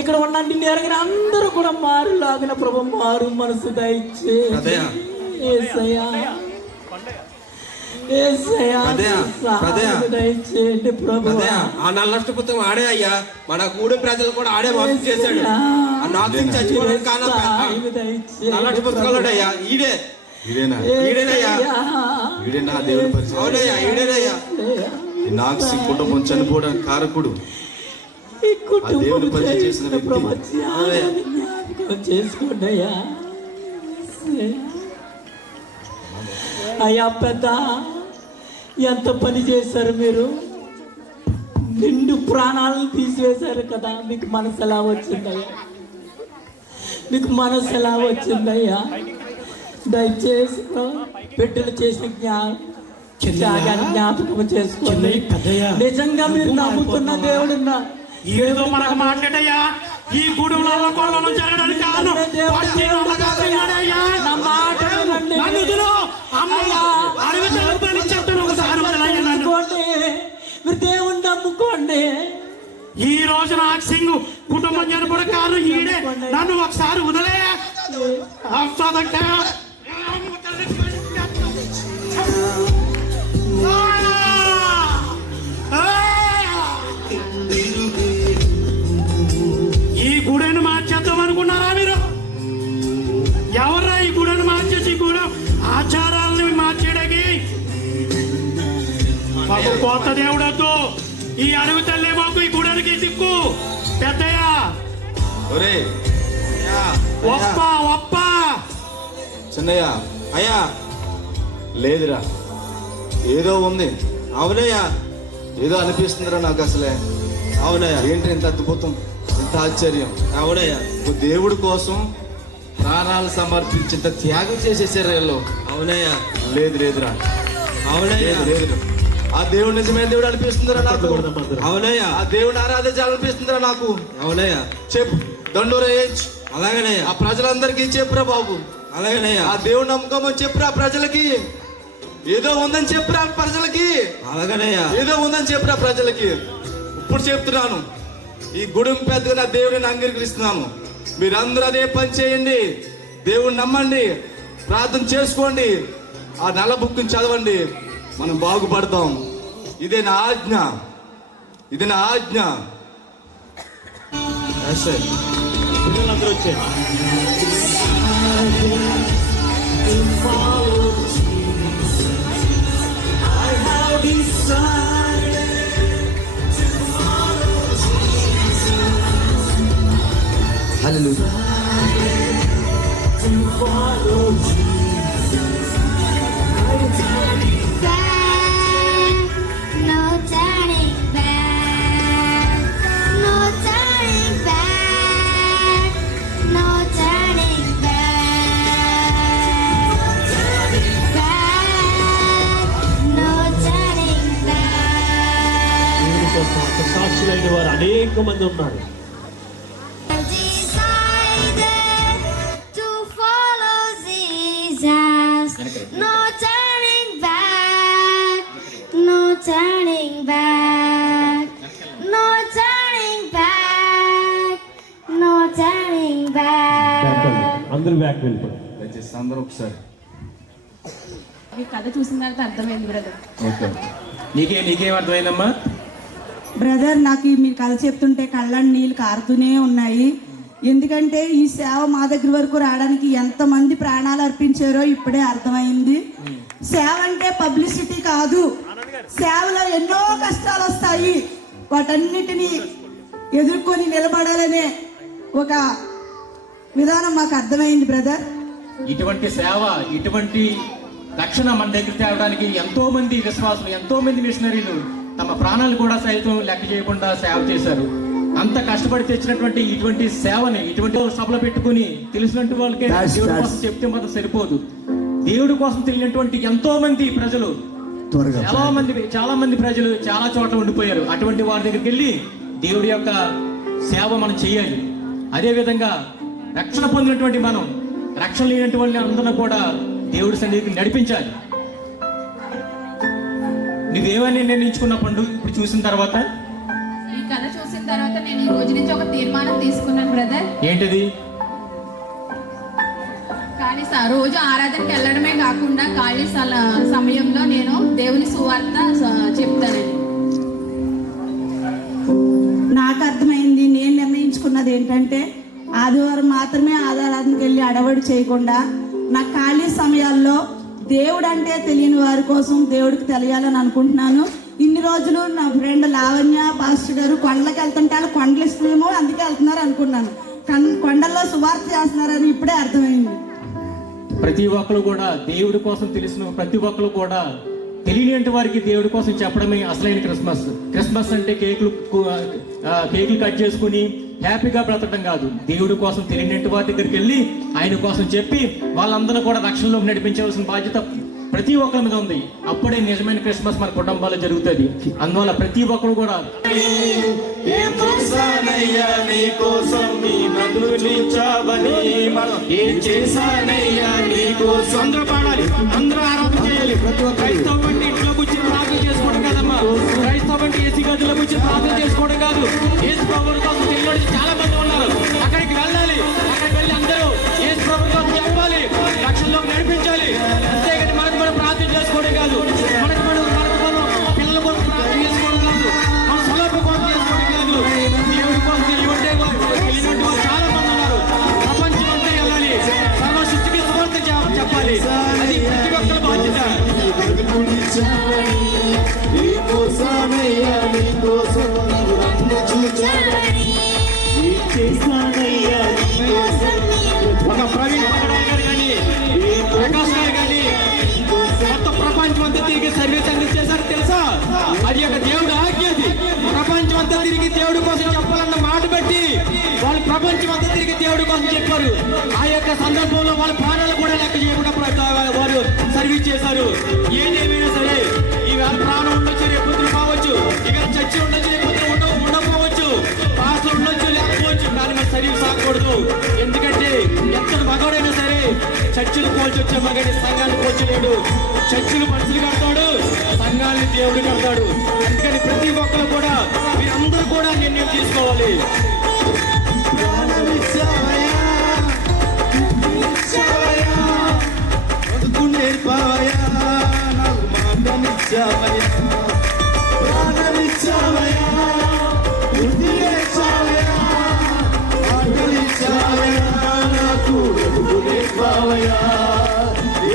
ఇక్కడ ఉన్న నిన్ను ఎరిగిన అందరూ కూడా మారులాగిన ప్రభు మారు మనసు దయచేయండి. దయచేయండి ప్రభు. ఆ నల్లష్ట పుస్తకం ఆడే అయ్యా, మన గూడెం ప్రజలు కూడా ఆడే మోసం చేశాడు. ఆ నార్సింగ్ చచ్చిపోవడానికి కారణం నల్లష్ట పుస్తకాలు అయ్యా. ఈడేనయ్యా దేవుడి పరిచయం. అవునయ్యా, ఈడేనయ్యా. నాకు సింగ్ కుటుంబం చనిపోవడానికి కారకుడు ఆ దేవుని పరిచయం చేసిన వ్యక్తి. చేసుకోండి అయ్యా. అయ్యా పెద్ద, ఎంత పని చేశారు మీరు. నిండు ప్రాణాలను తీసివేశారు కదా. మీకు మనసు ఎలా వచ్చిందయ్యా? మీకు మనసు ఎలా వచ్చిందయ్యా? దయచేసి బిడ్డలు చేసిన జ్ఞాపకం చేసుకోండి. నిజంగా మీరు నమ్ముతున్న దేవుడున్నా ఏదో మనకు మాట్లాడయ్యా. ఈ గూడెంలో కొలను జరగడానికి కారణం మీరు దేవుణ్ణి నమ్ముకోండి. ఈ రోజు నాగ్ సింగ్ కుటుంబం చనిపోవడం కారణం ఈడే. నన్ను ఒకసారి వదిలే. ఈ గుడెను మార్చేద్దాం అనుకున్నారా మీరు? ఎవర్రా ఈ గుడెను మార్చేసి గూడెం ఆచారాలను మార్చేయడానికి? మాకు కొత్త దేవుడొద్దు. ఈ అడవి తల్లి మాకు ఈ గుడానికి దిక్కు. పెద్దయ్య ఒప్ప చిన్నయ్య, అయ్యా లేదురా, ఏదో ఉంది. అవునయ్యా, ఏదో అనిపిస్తుందిరా నాకు. అసలే అవునయ్యా. ఏంటి ఇంత అద్భుతం, ఇంత ఆశ్చర్యం? అవునయ్యా, దేవుడి కోసం ప్రాణాలు సమర్పించేంత త్యాగం చేసేసారు వీళ్ళు. అవునయ్యా. లేదురా, అవునయ్యా, లేదు. ఆ దేవుడు నిజమైన దేవుడు అనిపిస్తుందిరా నాకు. అవునయ్యా. ఆ దేవుడిని ఆరాధించాలనిపిస్తుందిరా నాకు. అవునయ్యా. చెప్పు దండోరా వేయించు. అలాగేనయ్యా. ఆ ప్రజలందరికీ చెప్పురా బాబు. అలాగేనయ్యా. ఆ దేవుడు నమ్మకమని చెప్పురా ప్రజలకి. ఏదో ఉందని చెప్పురా ప్రజలకి. అలాగేనయ్యా. ఏదో ఉందని చెప్పురా ప్రజలకి. ఇప్పుడు చెప్తున్నాను, ఈ గుడి పెద్దగా నా దేవుడిని అంగీకరిస్తున్నాను. మీరందరూ అదే పని చేయండి. దేవుడిని నమ్మండి, ప్రార్థన చేసుకోండి, ఆ నల్ల బుక్ని చదవండి, మనం బాగుపడతాం. ఇదే నా ఆజ్ఞ, ఇది నా ఆజ్ఞ. పిల్లలందరూ వచ్చారు. హల్లెలూయా. No turning back. No turning back. No turning back. No turning back. దేవుని కోసం అంత సాక్షులైన వారు అనేక మంది ఉన్నారు. Decided to follow Jesus. No turning back. No turning back. No turning back. No turning back. అందరూ బ్యాక్ వెళ్ళిపోయి దయచేసి అందరూ ఒకసారి. ఈ కథ చూసిన తర్వాత అర్థమైంది బ్రదర్. నీకేం అర్థమైందమ్మా? బ్రదర్, నాకు మీరు కథ చెప్తుంటే కళ్ళని నీళ్ళు కారుతూనే ఉన్నాయి. ఎందుకంటే ఈ సేవ మా దగ్గర వరకు రావడానికి ఎంతమంది ప్రాణాలు అర్పించారో ఇప్పుడే అర్థమైంది. సేవ అంటే పబ్లిసిటీ కాదు. సేవలో ఎన్నో కష్టాలు వస్తాయి, వాటన్నిటినీ ఎదుర్కొని నిలబడాలనే ఒక విధానం మాకు అర్థమైంది బ్రదర్. ఇటువంటి సేవ, ఇటువంటి రక్షణ మన దగ్గర తేవడానికి ఎంతో మంది విశ్వాసులు, ఎంతో మంది మిషనరీలు తమ ప్రాణాలు కూడా సైతం లెక్క చేయకుండా సేవ చేశారు. అంత కష్టపడి తెచ్చినటువంటి ఇటువంటి సేవని ఇటువంటి సభలో పెట్టుకుని తెలిసినట్టు వాళ్ళకే దేవుడి కోసం చెప్తే మాత్రం సరిపోదు. దేవుడి కోసం తెలియనటువంటి ఎంతో మంది ప్రజలు, చాలా మంది ప్రజలు చాలా చోట్ల ఉండిపోయారు. అటువంటి వారి దగ్గరికి వెళ్ళి దేవుడి యొక్క సేవ మనం చేయాలి. అదే విధంగా రక్షణ పొందినటువంటి మనం రక్షణ లేనటువంటి అందరూ కూడా దేవుడి సన్నిధికి నడిపించాలి. నువ్వేమని నిర్ణయించుకున్న పండు ఇప్పుడు చూసిన తర్వాత? ఈ కథ చూసిన తర్వాత నేను ఈ రోజు నుంచి ఒక తీర్మానం తీసుకున్నాను బ్రదర్. ఏంటిది? కానీ రోజు ఆరాధనకి వెళ్ళడమే కాకుండా ఖాళీ సమయంలో నేను దేవుని సువార్త చెప్తానని నాకు అర్థమైంది. నేను నిర్ణయించుకున్నది ఏంటంటే ఆదివారం మాత్రమే ఆరాధనకి వెళ్ళి అడవడి చేయకుండా నా ఖాళీ సమయాల్లో దేవుడు అంటే తెలియని వారి కోసం దేవుడికి తెలియాలని అనుకుంటున్నాను. ఇన్ని రోజులు నా ఫ్రెండ్ లావణ్య పాస్టర్ గారు కొండలకు వెళ్తుంటే వాళ్ళు కొండలు ఇష్టమేమో అందుకే వెళ్తున్నారు అనుకున్నాను. కొండల్లో సువార్త చేస్తున్నారని ఇప్పుడే అర్థమైంది. ప్రతి ఒక్కరు కూడా దేవుడి కోసం తెలిసిన ప్రతి ఒక్కరు కూడా తెలియని వారికి దేవుడి కోసం చెప్పడమే అసలైన క్రిస్మస్. క్రిస్మస్ అంటే కేకులు కట్ చేసుకుని హ్యాపీగా బ్రతకడం కాదు. దేవుడి కోసం తెలియని వారి దగ్గరికి వెళ్ళి ఆయన కోసం చెప్పి వాళ్ళందరూ కూడా రక్షణలోకి నడిపించవలసిన బాధ్యత ప్రతి ఒక్కరి మీద ఉంది. అప్పుడే నిజమైన క్రిస్మస్ మన కుటుంబాల్లో జరుగుతుంది. అందువల్ల ప్రతి ఒక్కరు కూడా అందరూ పాడాలి, అందరూ ఆరాధన చేయాలి. క్రైస్తవ అంటే ఇంట్లో కూర్చొని ప్రార్థన చేసుకోవడం కాదమ్మా. క్రైస్తవ అంటే ఏసీ గదిలో కూర్చొని ప్రార్థన చేసుకోవడం కాదు. ఏసు ప్రభువుల కోసం తెలియని చాలా మంది ఉన్నారు. అక్కడికి వెళ్ళాలి, అక్కడికి వెళ్ళి అందరూ ఏసు ప్రభువుల కోసం చెప్పాలి, రక్షణలోకి నడిపించాలి. అంతేగాని మనకు మనం ప్రార్థన చేసుకోవడం కాదు, మనకు మనం పిల్లల కోసం ప్రార్థన చేసుకోవడం కాదు, మన స్వలాప కోసం చేసుకోవడం కాదు. దేవుడి కోసం తెలియని వారు చాలా మంది ఉన్నారు. ప్రపంచం అంతా వెళ్ళాలి, సర్వ సృష్టికి సువార్త చెప్పాలి. అది ప్రతి ఒక్కరి బాధ్యత. ఒక ప్రవీణ్ పగడాల్ గారు కానీ ప్రకాష్ గారు కానీ మొత్తం ప్రపంచం అంతా తిరిగి సర్వీస్ అందించేశారు తెలుసా? అది ఒక దేవుడు ఆజ్ఞ. అది ప్రపంచం అంతా తిరిగి దేవుడి కోసం చెప్పాలన్న మాట బట్టి వాళ్ళు ప్రపంచం అంతా తిరిగి దేవుడి కోసం చెప్పారు. ఆ యొక్క సందర్భంలో వాళ్ళ ప్రాణాలు కూడా లెక్క చేయకుండా వారు సర్వీస్ చేశారు. ఏదేమైనా సరే ఈ ప్రాణం ఉండొచ్చు, చర్చిలు కోల్చొచ్చామో కానీ సంఘాన్ని కోల్చలేడు. చర్చిలు మనుషులు కడతాడు, సంఘాన్ని దేవుడు కడతాడు. అందుకని ప్రతి ఒక్కరు కూడా మీరందరూ కూడా నిర్ణయం తీసుకోవాలి.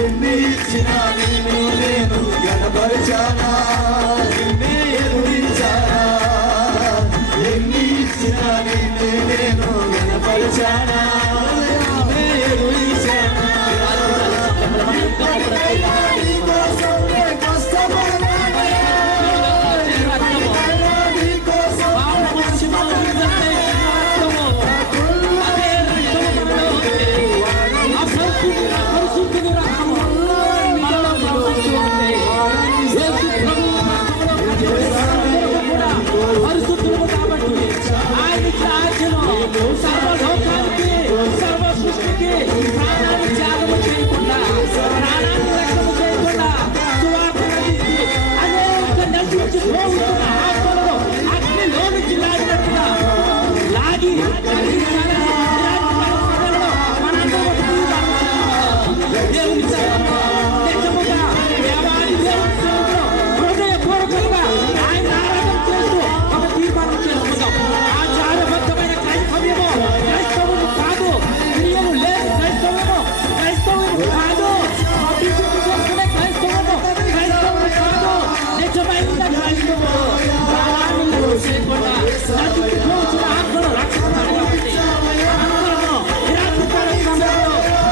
ఎన్ని ఇచ్చినా నేను గణపరిచానా, నిన్నే ఎదురించానా, ఎన్ని ఇచ్చినా నేను గణపరిచానా, నిన్నే ఎదురించానా. పరిశుద్ధులు కాబట్టి ఆయన రాజ్యం సర్వలోకానికి సర్వ సృష్టికి ప్రాణాన్ని త్యాగము చేయకుండా, ప్రాణాన్ని లెక్కము చేయకుండా సువార్తనిచ్చి అనేక నశించి పోతున్న ఆత్మలను అగ్నిలో నుంచి లాగినట్టుగా లాగి హృదయపూర్వకంగా ఆయన ఆరాధన చేస్తూ ఒక తీర్మానం చేసుకుందాం. ఆచారబద్ధమైన క్రైస్తవ్యము క్రైస్తవులు కాదు, క్రియలు లేదు క్రైస్తవ్యము, క్రైస్తవులు కాదు, అభివృద్ధి చేసుకునే క్రైస్తవము క్రైస్తవులు కాదు, నిజమైన క్రైస్తవులు ప్రాణాన్ని చేయకుండా నదికి పోచిన ఆత్మను రక్షిస్తాడు. కాబట్టి అందరూ ఈ రాత్రికాల సమయంలో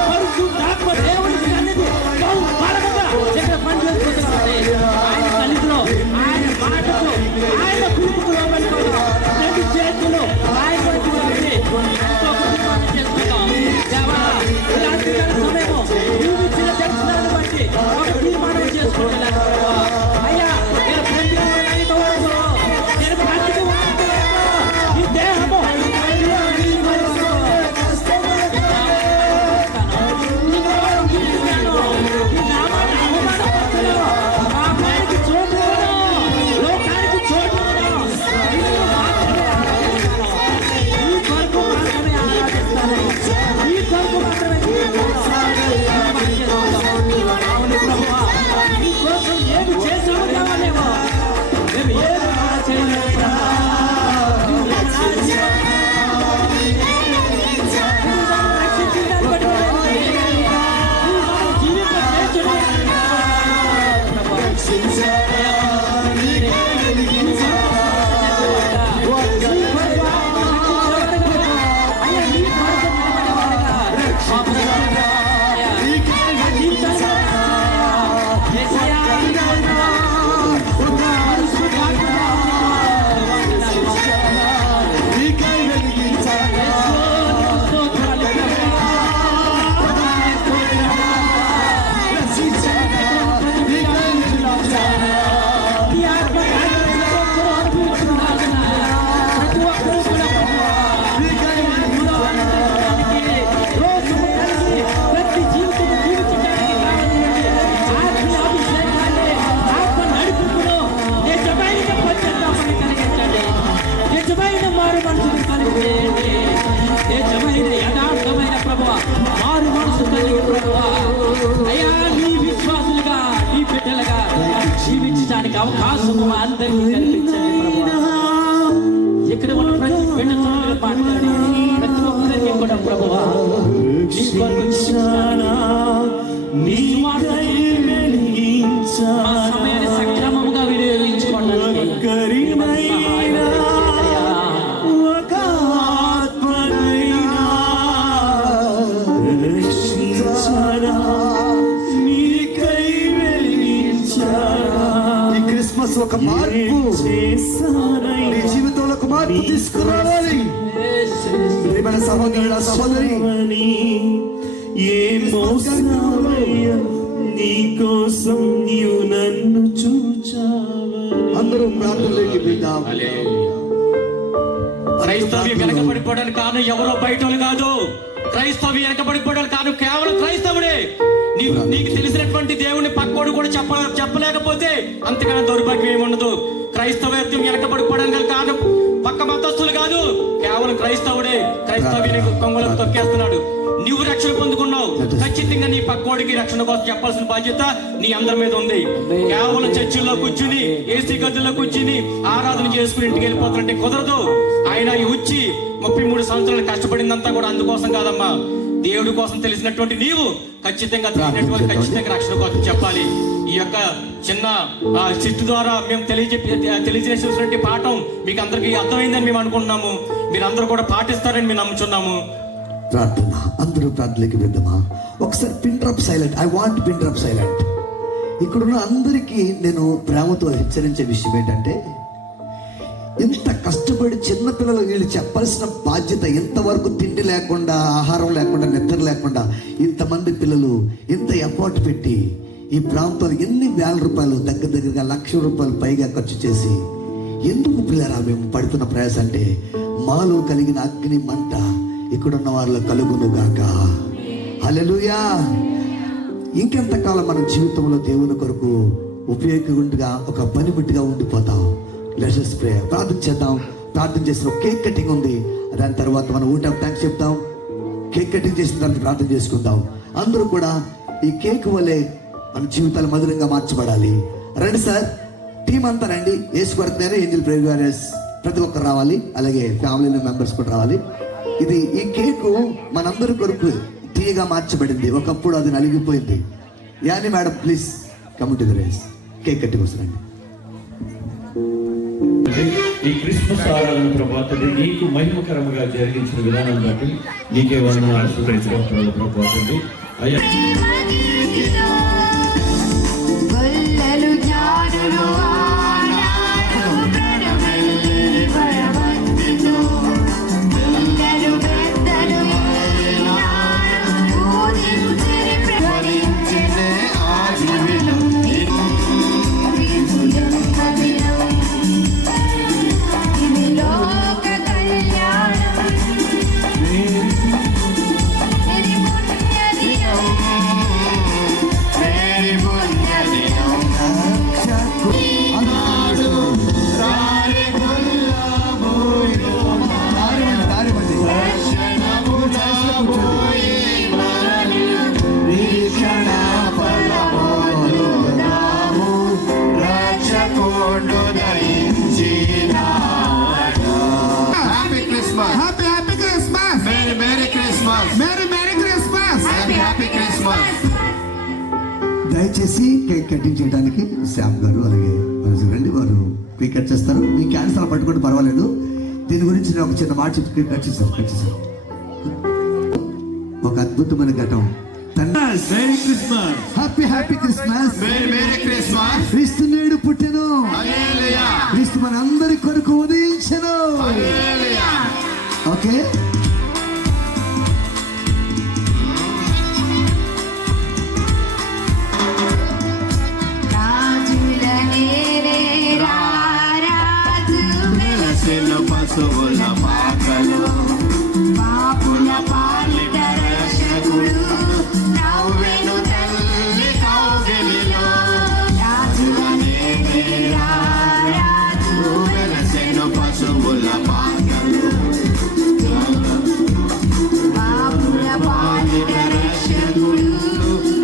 పరిశుద్ధాత్మ దేవుని సన్నిధి బహు బలముగా ఇక్కడ పనిచేసుకుంటున్నారండి. ఆయన సన్నిధిలో ఆయన మాటకు ఆయన పిలుపుకు లోబడిపోతాం. రెండు చేతులు ఆయన వైపు కాబట్టి ఎంతో కుటుంబాన్ని చేసుకుంటాం. దేవా, ఈ రాత్రికాల సమయము నీవు ఇచ్చిన దర్శనాన్ని బట్టి ఒక తీర్మానం చేసుకుంటున్నాను. అయ్యా, నేను ప్రేమికులైన వరకు, నేను బ్రతికి ఉన్నంత వరకు ఈ దేహము ఏమి చేసాము కావాలేమో మేము ఏమి చేయలేము. నిజమైన మారు మనసును కలిగి, నిజమైన యథార్థమైన ప్రభువా మారు మనసు కలిగి ప్రభువా, అయ్యా నీ విశ్వాసులుగా నీ బిడ్డలుగా జీవించడానికి అవకాశము మా అందరికీ కల్పించండి ప్రభువా. ఇక్కడ ఉన్న ప్రతి బిడ్డతో మాట్లాడి ప్రతి ఒక్కరికి కూడా ప్రభువా నీ కొరకు జీవించాలా, నీ సమయాన్ని సక్రమంగా వినియోగించుకోవడానికి క్రిస్మస్ ఒక మార్పు, నీ జీవితంలో ఒక మార్పు తీసుకురావాలి. ప్రియమైన సహోదరుడా, సహోదరి, నీకోసం నీవు నన్ను చూచావని. అందరూ ప్రార్థనలోకి వెళ్దాం. క్రైస్తవ్యం వెనకబడిపోవడానికి కారణం ఎవరో బయట కాదు, క్రైస్తవ వెనకబడిపోవడానికి కారణం కేవలం క్రైస్తవుడే. నీకు తెలిసినటువంటి దేవుని పక్కోడు కూడా చెప్పలేకపోతే అంతకన్నా దౌర్భాగ్యం ఏమి ఉండదు. క్రైస్తవ్యం వెనకబడిపోవడానికి కారణం పక్క మతస్థులు కాదు, కేవలం క్రైస్తవుడే. క్రైస్తవ్యాన్ని కొంగలకు తొక్కేస్తున్నాడు. నువ్వు రక్షణ పొందుకున్నావు, ఖచ్చితంగా నీ పక్కోడికి రక్షణ కోసం చెప్పాల్సిన బాధ్యత నీ అందరి మీద ఉంది. కేవలం చర్చిల్లో కూర్చుని ఏసీ గదుల్లో కూర్చుని ఆరాధన చేసుకుని ఇంటికి వెళ్ళిపోతారంటే కుదరదు. ఆయన వచ్చి 33 సంవత్సరాలు కష్టపడిందంతా కూడా అందుకోసం కాదమ్మా, దేవుడి కోసం తెలిసినటువంటి నీవు ఖచ్చితంగా ఖచ్చితంగా రక్షణ కోసం చెప్పాలి. ఈ యొక్క చిన్న చిట్టు ద్వారా మేము తెలియజేసినటువంటి పాఠం మీకు అందరికీ అర్థమైందని మేము అనుకుంటున్నాము. మీరు అందరూ కూడా పాటిస్తారని మేము నమ్ముచున్నాము. ప్రార్థన, అందరూ ప్రార్థనకి వెళ్దామా? ఒకసారి pin drop silent. I want pin drop silent. ఇక్కడున్న అందరికీ నేను ప్రేమతో హెచ్చరించే విషయం ఏంటంటే, ఇంత కష్టపడి చిన్నపిల్లలు వీళ్ళు చెప్పాల్సిన బాధ్యత, ఇంతవరకు తిండి లేకుండా, ఆహారం లేకుండా, నిద్ర లేకుండా ఇంతమంది పిల్లలు ఇంత ఎఫర్ట్ పెట్టి ఈ ప్రాంతంలో ఎన్ని వేల రూపాయలు, దగ్గరగా ₹1,00,000 పైగా ఖర్చు చేసి ఎందుకు పిల్లరా మేము పడుతున్న ప్రయాస అంటే, మాలో కలిగిన అగ్ని మంట ఇక్కడున్న వారిలో కలుగును గాక. హల్లెలూయా. ఇంకెంతకాలం మన జీవితంలో దేవుని కొరకు ఉపయోగంగా ఒక పనిముట్టుగా ఉండిపోతాం. Let's us pray. ప్రార్థన చేద్దాం. ప్రార్థన చేసిన కేక్ కటింగ్ ఉంది, దాని తర్వాత మనం ఊట థ్యాంక్స్ చెప్తాం. కేక్ కటింగ్ చేసిన తర్వాత ప్రార్థన చేసుకుందాం. అందరూ కూడా ఈ కేక్ వల్లే మన జీవితాలు మధురంగా మార్చబడాలి. రండి సార్, టీం అంతా రండి. యేసు కొరకు ఏంజల్ ప్రేయర్ వారియర్స్ ప్రతి ఒక్కరు రావాలి, అలాగే ఫ్యామిలీ మెంబర్స్ కూడా రావాలి. ఈ కేకు మనందరి కొరకు తీయగా మార్చబడింది. ఒకప్పుడు అది నలిగిపోయింది. Annie madam please come to the race. Cake కట్టి వస్తారండి. ఈ క్రిస్మస్ ఆరాధన ప్రభా తండ్రి నీకు మహిమకరంగా జరిగించిన విధానం బట్టి నీకే వందనాలు స్తుతించడం ప్రభా తండ్రి. అయ్యా దయచేసి కేక్ కటింగ్ చేయడానికి శ్యామ్ గారు అలాగే రండి, వారు కేక్ కట్ చేస్తారు. మీ క్యాన్సర్ పట్టుకుంటే పర్వాలేదు. దీని గురించి నేను ఒక చిన్న మాట చెప్పి కేక్ కట్ చేశారు. ఒక అద్భుతమైన ఘటం. Happy Christmas. క్రీస్తు నేడు పుట్టెను. క్రీస్తు మన అందరి కొరకు ఉదయించెను. ఓకే, పశువుల పాకలు పాపుల పాలిట రక్షకుడు నవ్వెను తల్లి కౌగిలిలో రాజులనే రాజు వెలసెను పశువుల పాకలు పాపుల పాలిట రక్షకుడు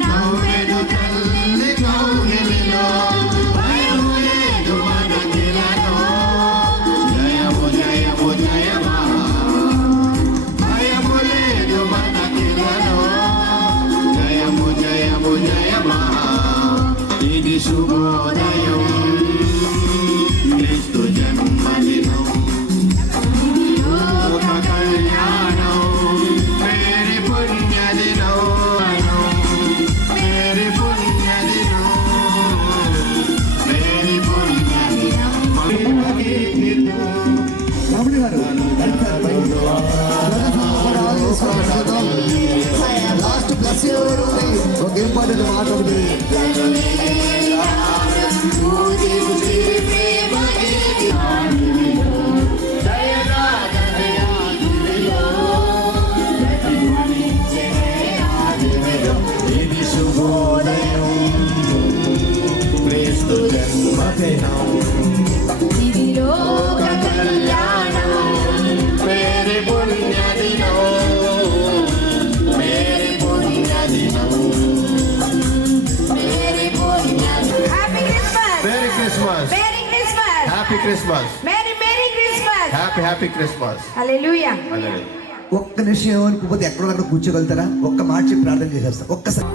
నవ్వెను తల్లి కౌగిలిలో భయము లేదు మనకిలలో ఇది శుభోదయం క్రీస్తు జన్మదినం లోక కళ్యాణం మేరీ పుణ్యదినం మేరీ పుణ్యదినం మేరీ పుణ్యదినం లాస్ట్ ప్లస్ ఒక ఇంపార్టెంట్ మాట ఉంది. Christmas. Merry merry Christmas. Happy Christmas. Hallelujah. ఒక్క నిమిషం ఏమనుకోకపోతే ఎక్కడో కూర్చోగలుగుతారా? ఒక్క మాట చెప్పి ప్రార్థన చేసేస్తా. ఒక్కసారి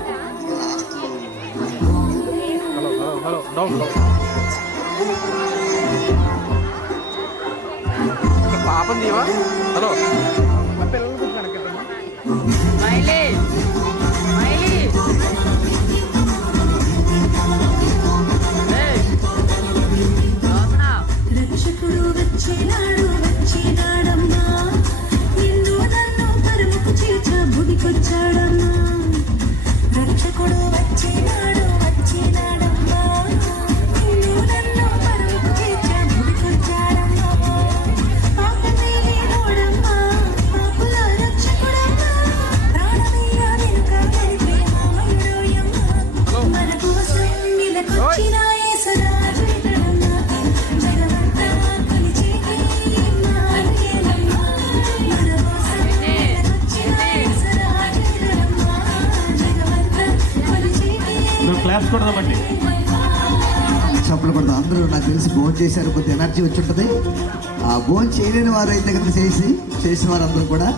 పాపం దీవా. హలో రక్షకుడు వచ్చినాడు వచ్చినాడమ్మా, నిన్ను నన్ను పరముకు చేర్చ భూమికొచ్చాడమ్మా. రక్షకుడు వచ్చినాడు వచ్చినాడమ్మా, నిన్ను నన్ను పరముకు చేర్చ భూమికొచ్చాడమ్మా. పాపమే లేనోడమ్మా, పాపుల రక్షకుడమ్మా, ప్రాణమయ్య వెనుక కలిపే మామయుడోయమ్మా. మన కోసం వెలకొచ్చిన యేసురాజు ఇతడమ్మా. జగమంతా కొలిచేటి ఇమ్మానుయేలమ్మా. మన కోసం వెలకొచ్చిన యేసురాజు ఇతడమ్మా. జగమంతా కొలిచేటి క్లాస్ కొడదామండి. చప్పలు కొడతాం. అందరూ నాకు తెలిసి భోజనం చేశారు, కొద్ది ఎనర్జీ వచ్చి ఉంటుంది. ఆ భోజనం చేయలేని వారు అయితే కనుక చేసిన వారందరూ కూడా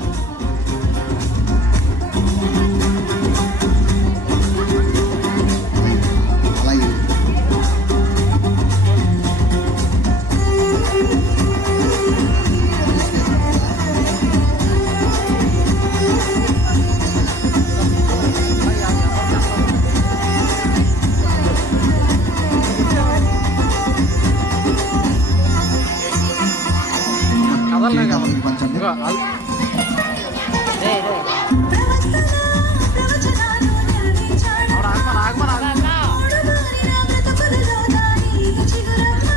అలాగే పంచండి. ప్రవచనాలు నెరవేర్చాడమ్మా. మూడుబారిన బ్రతుకులలో దాని చిగురమ్మా.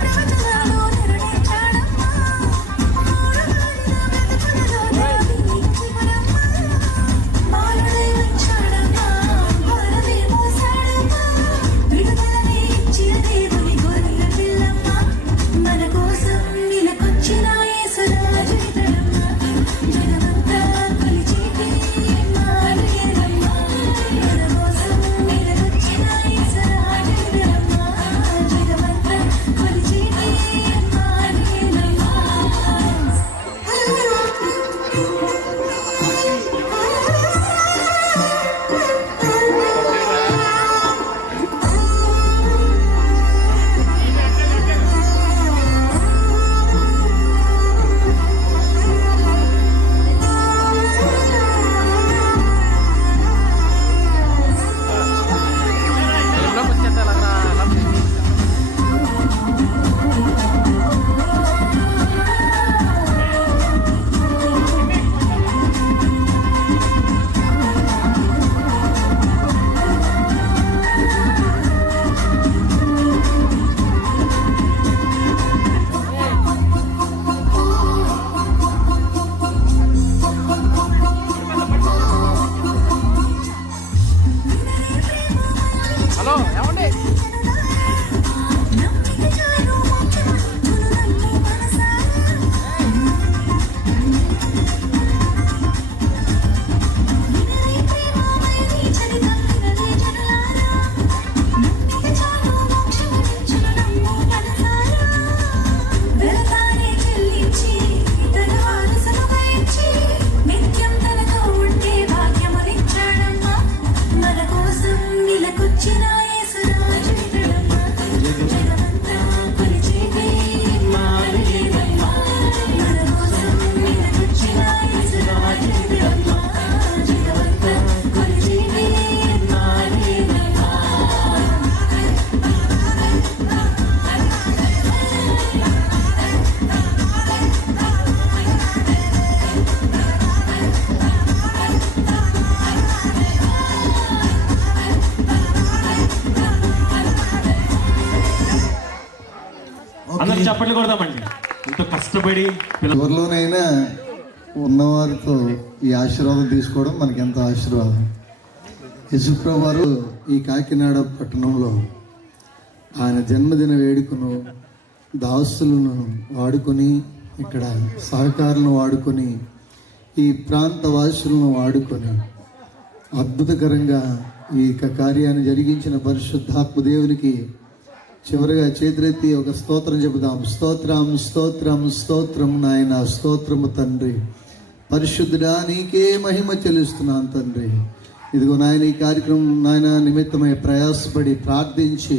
ప్రవచనాలు నెరవేర్చాడమ్మా. మూడుబారిన బ్రతుకులలో దాని చిగురమ్మా. బాలుడై వచ్చాడమ్మా, భారమే మోసాడమ్మా. విడుదలనే ఇచ్చిన దేవుని గొర్రెల పిల్లమ్మా. మన కోసం వెలకొచ్చిన యేసురాజు ఇతడమ్మా. జగమంతా కొలిచేటి ఇమ్మానుయేలమ్మా. మన కోసం వెలకొచ్చిన యేసురాజు ఇతడమ్మా. జగమంతా కొలిచేటి ఇమ్మానుయేలమ్మా. హలో ఏమండి? మన కోసం వెలకొచ్చిన యేసురాజు ఇతడమ్మా. జగమంతా కొలిచేటి ఇమ్మానుయేలమ్మా. మన కోసం వెలకొచ్చిన యేసురాజు ఇతడమ్మా. జగమంతా కొలిచేటి ఇమ్మానుయేలమ్మా. అందరూ చప్పట్లు కొడదామండి. ఎంతో కష్టపడి ఎవరిలోనైనా ఉన్నవారితో ఈ ఆశీర్వాదం తీసుకోవడం మనకి ఎంతో ఆశీర్వాదం. యేసుప్రభు వారు ఈ కాకినాడ పట్టణంలో ఆయన జన్మదిన వేడుకను దాసులను వాడుకొని, ఇక్కడ సహకారులను వాడుకొని, ఈ ప్రాంత వాసులను వాడుకొని అద్భుతకరంగా ఈ కార్యాన్ని జరిగించిన పరిశుద్ధాత్మ దేవునికి చివరిగా చేతులెత్తి ఒక స్తోత్రం చెబుదాం. స్తోత్రం స్తోత్రం స్తోత్రం నాయన, స్తోత్రము తండ్రి. పరిశుద్ధుడా నీకే మహిమ చెల్లిస్తున్నాను తండ్రి. ఇదిగో నాయన ఈ కార్యక్రమం నాయన నిమిత్తమై ప్రయాసపడి ప్రార్థించి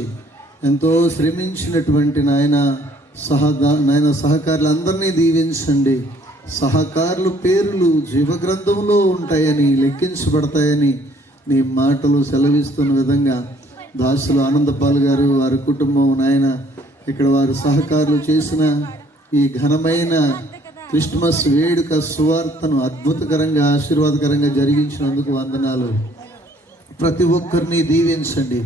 ఎంతో శ్రమించినటువంటి నాయన సహకారులందరినీ దీవించండి. సహకారుల పేర్లు జీవగ్రంథంలో ఉంటాయని, లెక్కించబడతాయని నీ మాటలు సెలవిస్తున్న విధంగా దాసులు ఆనందపాల్ గారు, వారి కుటుంబం నాయన ఇక్కడ వారు సహకారులు చేసిన ఈ ఘనమైన క్రిస్మస్ వేడుక సువార్తను అద్భుతకరంగా ఆశీర్వాదకరంగా జరిగించినందుకు వందనాలు. ప్రతి ఒక్కరిని దీవించండి.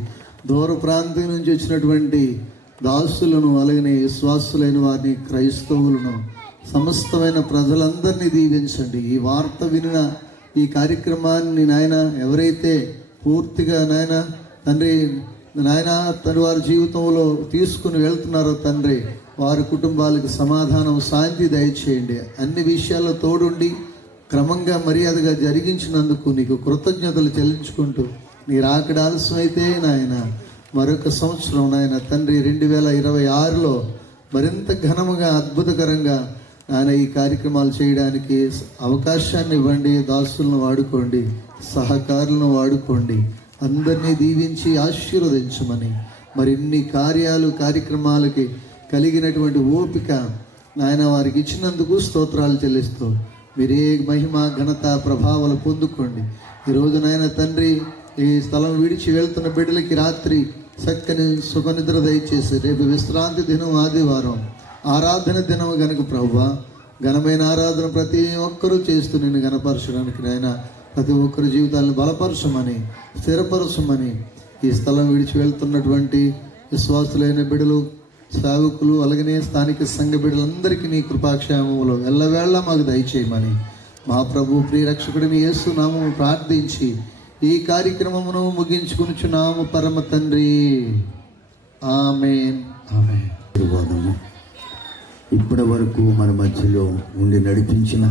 దూర ప్రాంతం నుంచి వచ్చినటువంటి దాసులను, అలాగనే విశ్వాసులైన వారిని, క్రైస్తవులను, సమస్తమైన ప్రజలందరినీ దీవించండి. ఈ వార్త వినిన ఈ కార్యక్రమాన్ని నాయన ఎవరైతే పూర్తిగా నాయన తండ్రి నాయన తండ్రి వారి జీవితంలో తీసుకుని వెళ్తున్నారో తండ్రి, వారి కుటుంబాలకు సమాధానం, శాంతి దయచేయండి. అన్ని విషయాల్లో తోడుండి క్రమంగా మర్యాదగా జరిగించినందుకు నీకు కృతజ్ఞతలు చెల్లించుకుంటూ, నీ రాకడ ఆలస్యమైతే నాయన మరొక సంవత్సరం నాయన తండ్రి 2026లో మరింత ఘనముగా అద్భుతకరంగా ఆయన ఈ కార్యక్రమాలు చేయడానికి అవకాశాన్ని ఇవ్వండి. దాసులను వాడుకోండి, సహకారులను వాడుకోండి. అందరినీ దీవించి ఆశీర్వదించమని, మరిన్ని కార్యక్రమాలకి కలిగినటువంటి ఓపిక నాయన వారికి ఇచ్చినందుకు స్తోత్రాలు చెల్లిస్తూ మీరే మహిమ, ఘనత, ప్రభావాలు పొందుకోండి. ఈరోజు నాయన తండ్రి ఈ స్థలం విడిచి వెళ్తున్న బిడ్డలకి రాత్రి చక్కని సుఖనిద్ర దయచేసి, రేపు విశ్రాంతి దినం, ఆదివారం ఆరాధన దినం గనుక ప్రభువా, ఘనమైన ఆరాధన ప్రతి ఒక్కరూ చేస్తూ నిన్ను ఘనపరచడానికి నాయన ప్రతి ఒక్కరి జీవితాలను బలపరచమని, స్థిరపరచమని, ఈ స్థలం విడిచి వెళ్తున్నటువంటి విశ్వాసులైన బిడ్డలు, సేవకులు, అలాగనే స్థానిక సంఘ బిడ్డలందరికీ నీ కృపాక్షేమములో ఎల్లవేళ మాకు దయచేయమని మా ప్రభు ప్రియరక్షకుడిని యేసు నామము ప్రార్థించి ఈ కార్యక్రమమును ముగించుకునిచున్నాము పరమ తండ్రి. ఆమేన్. ఆమేన్. ఇప్పటి వరకు మన మధ్యలో ఉండి నడిపించిన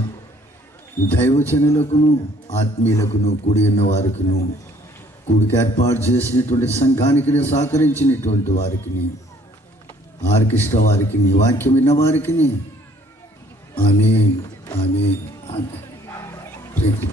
దైవజనులకును, ఆత్మీయులకును, కూడి ఉన్న వారికిను, కూడికి ఏర్పాటు చేసినటువంటి సంఘానికి సహకరించినటువంటి వారికి, ఆర్కెస్ట్రా వారికి, వాక్యం విన్న వారికి ఆమేన్. ఆమేన్. ఆమేన్.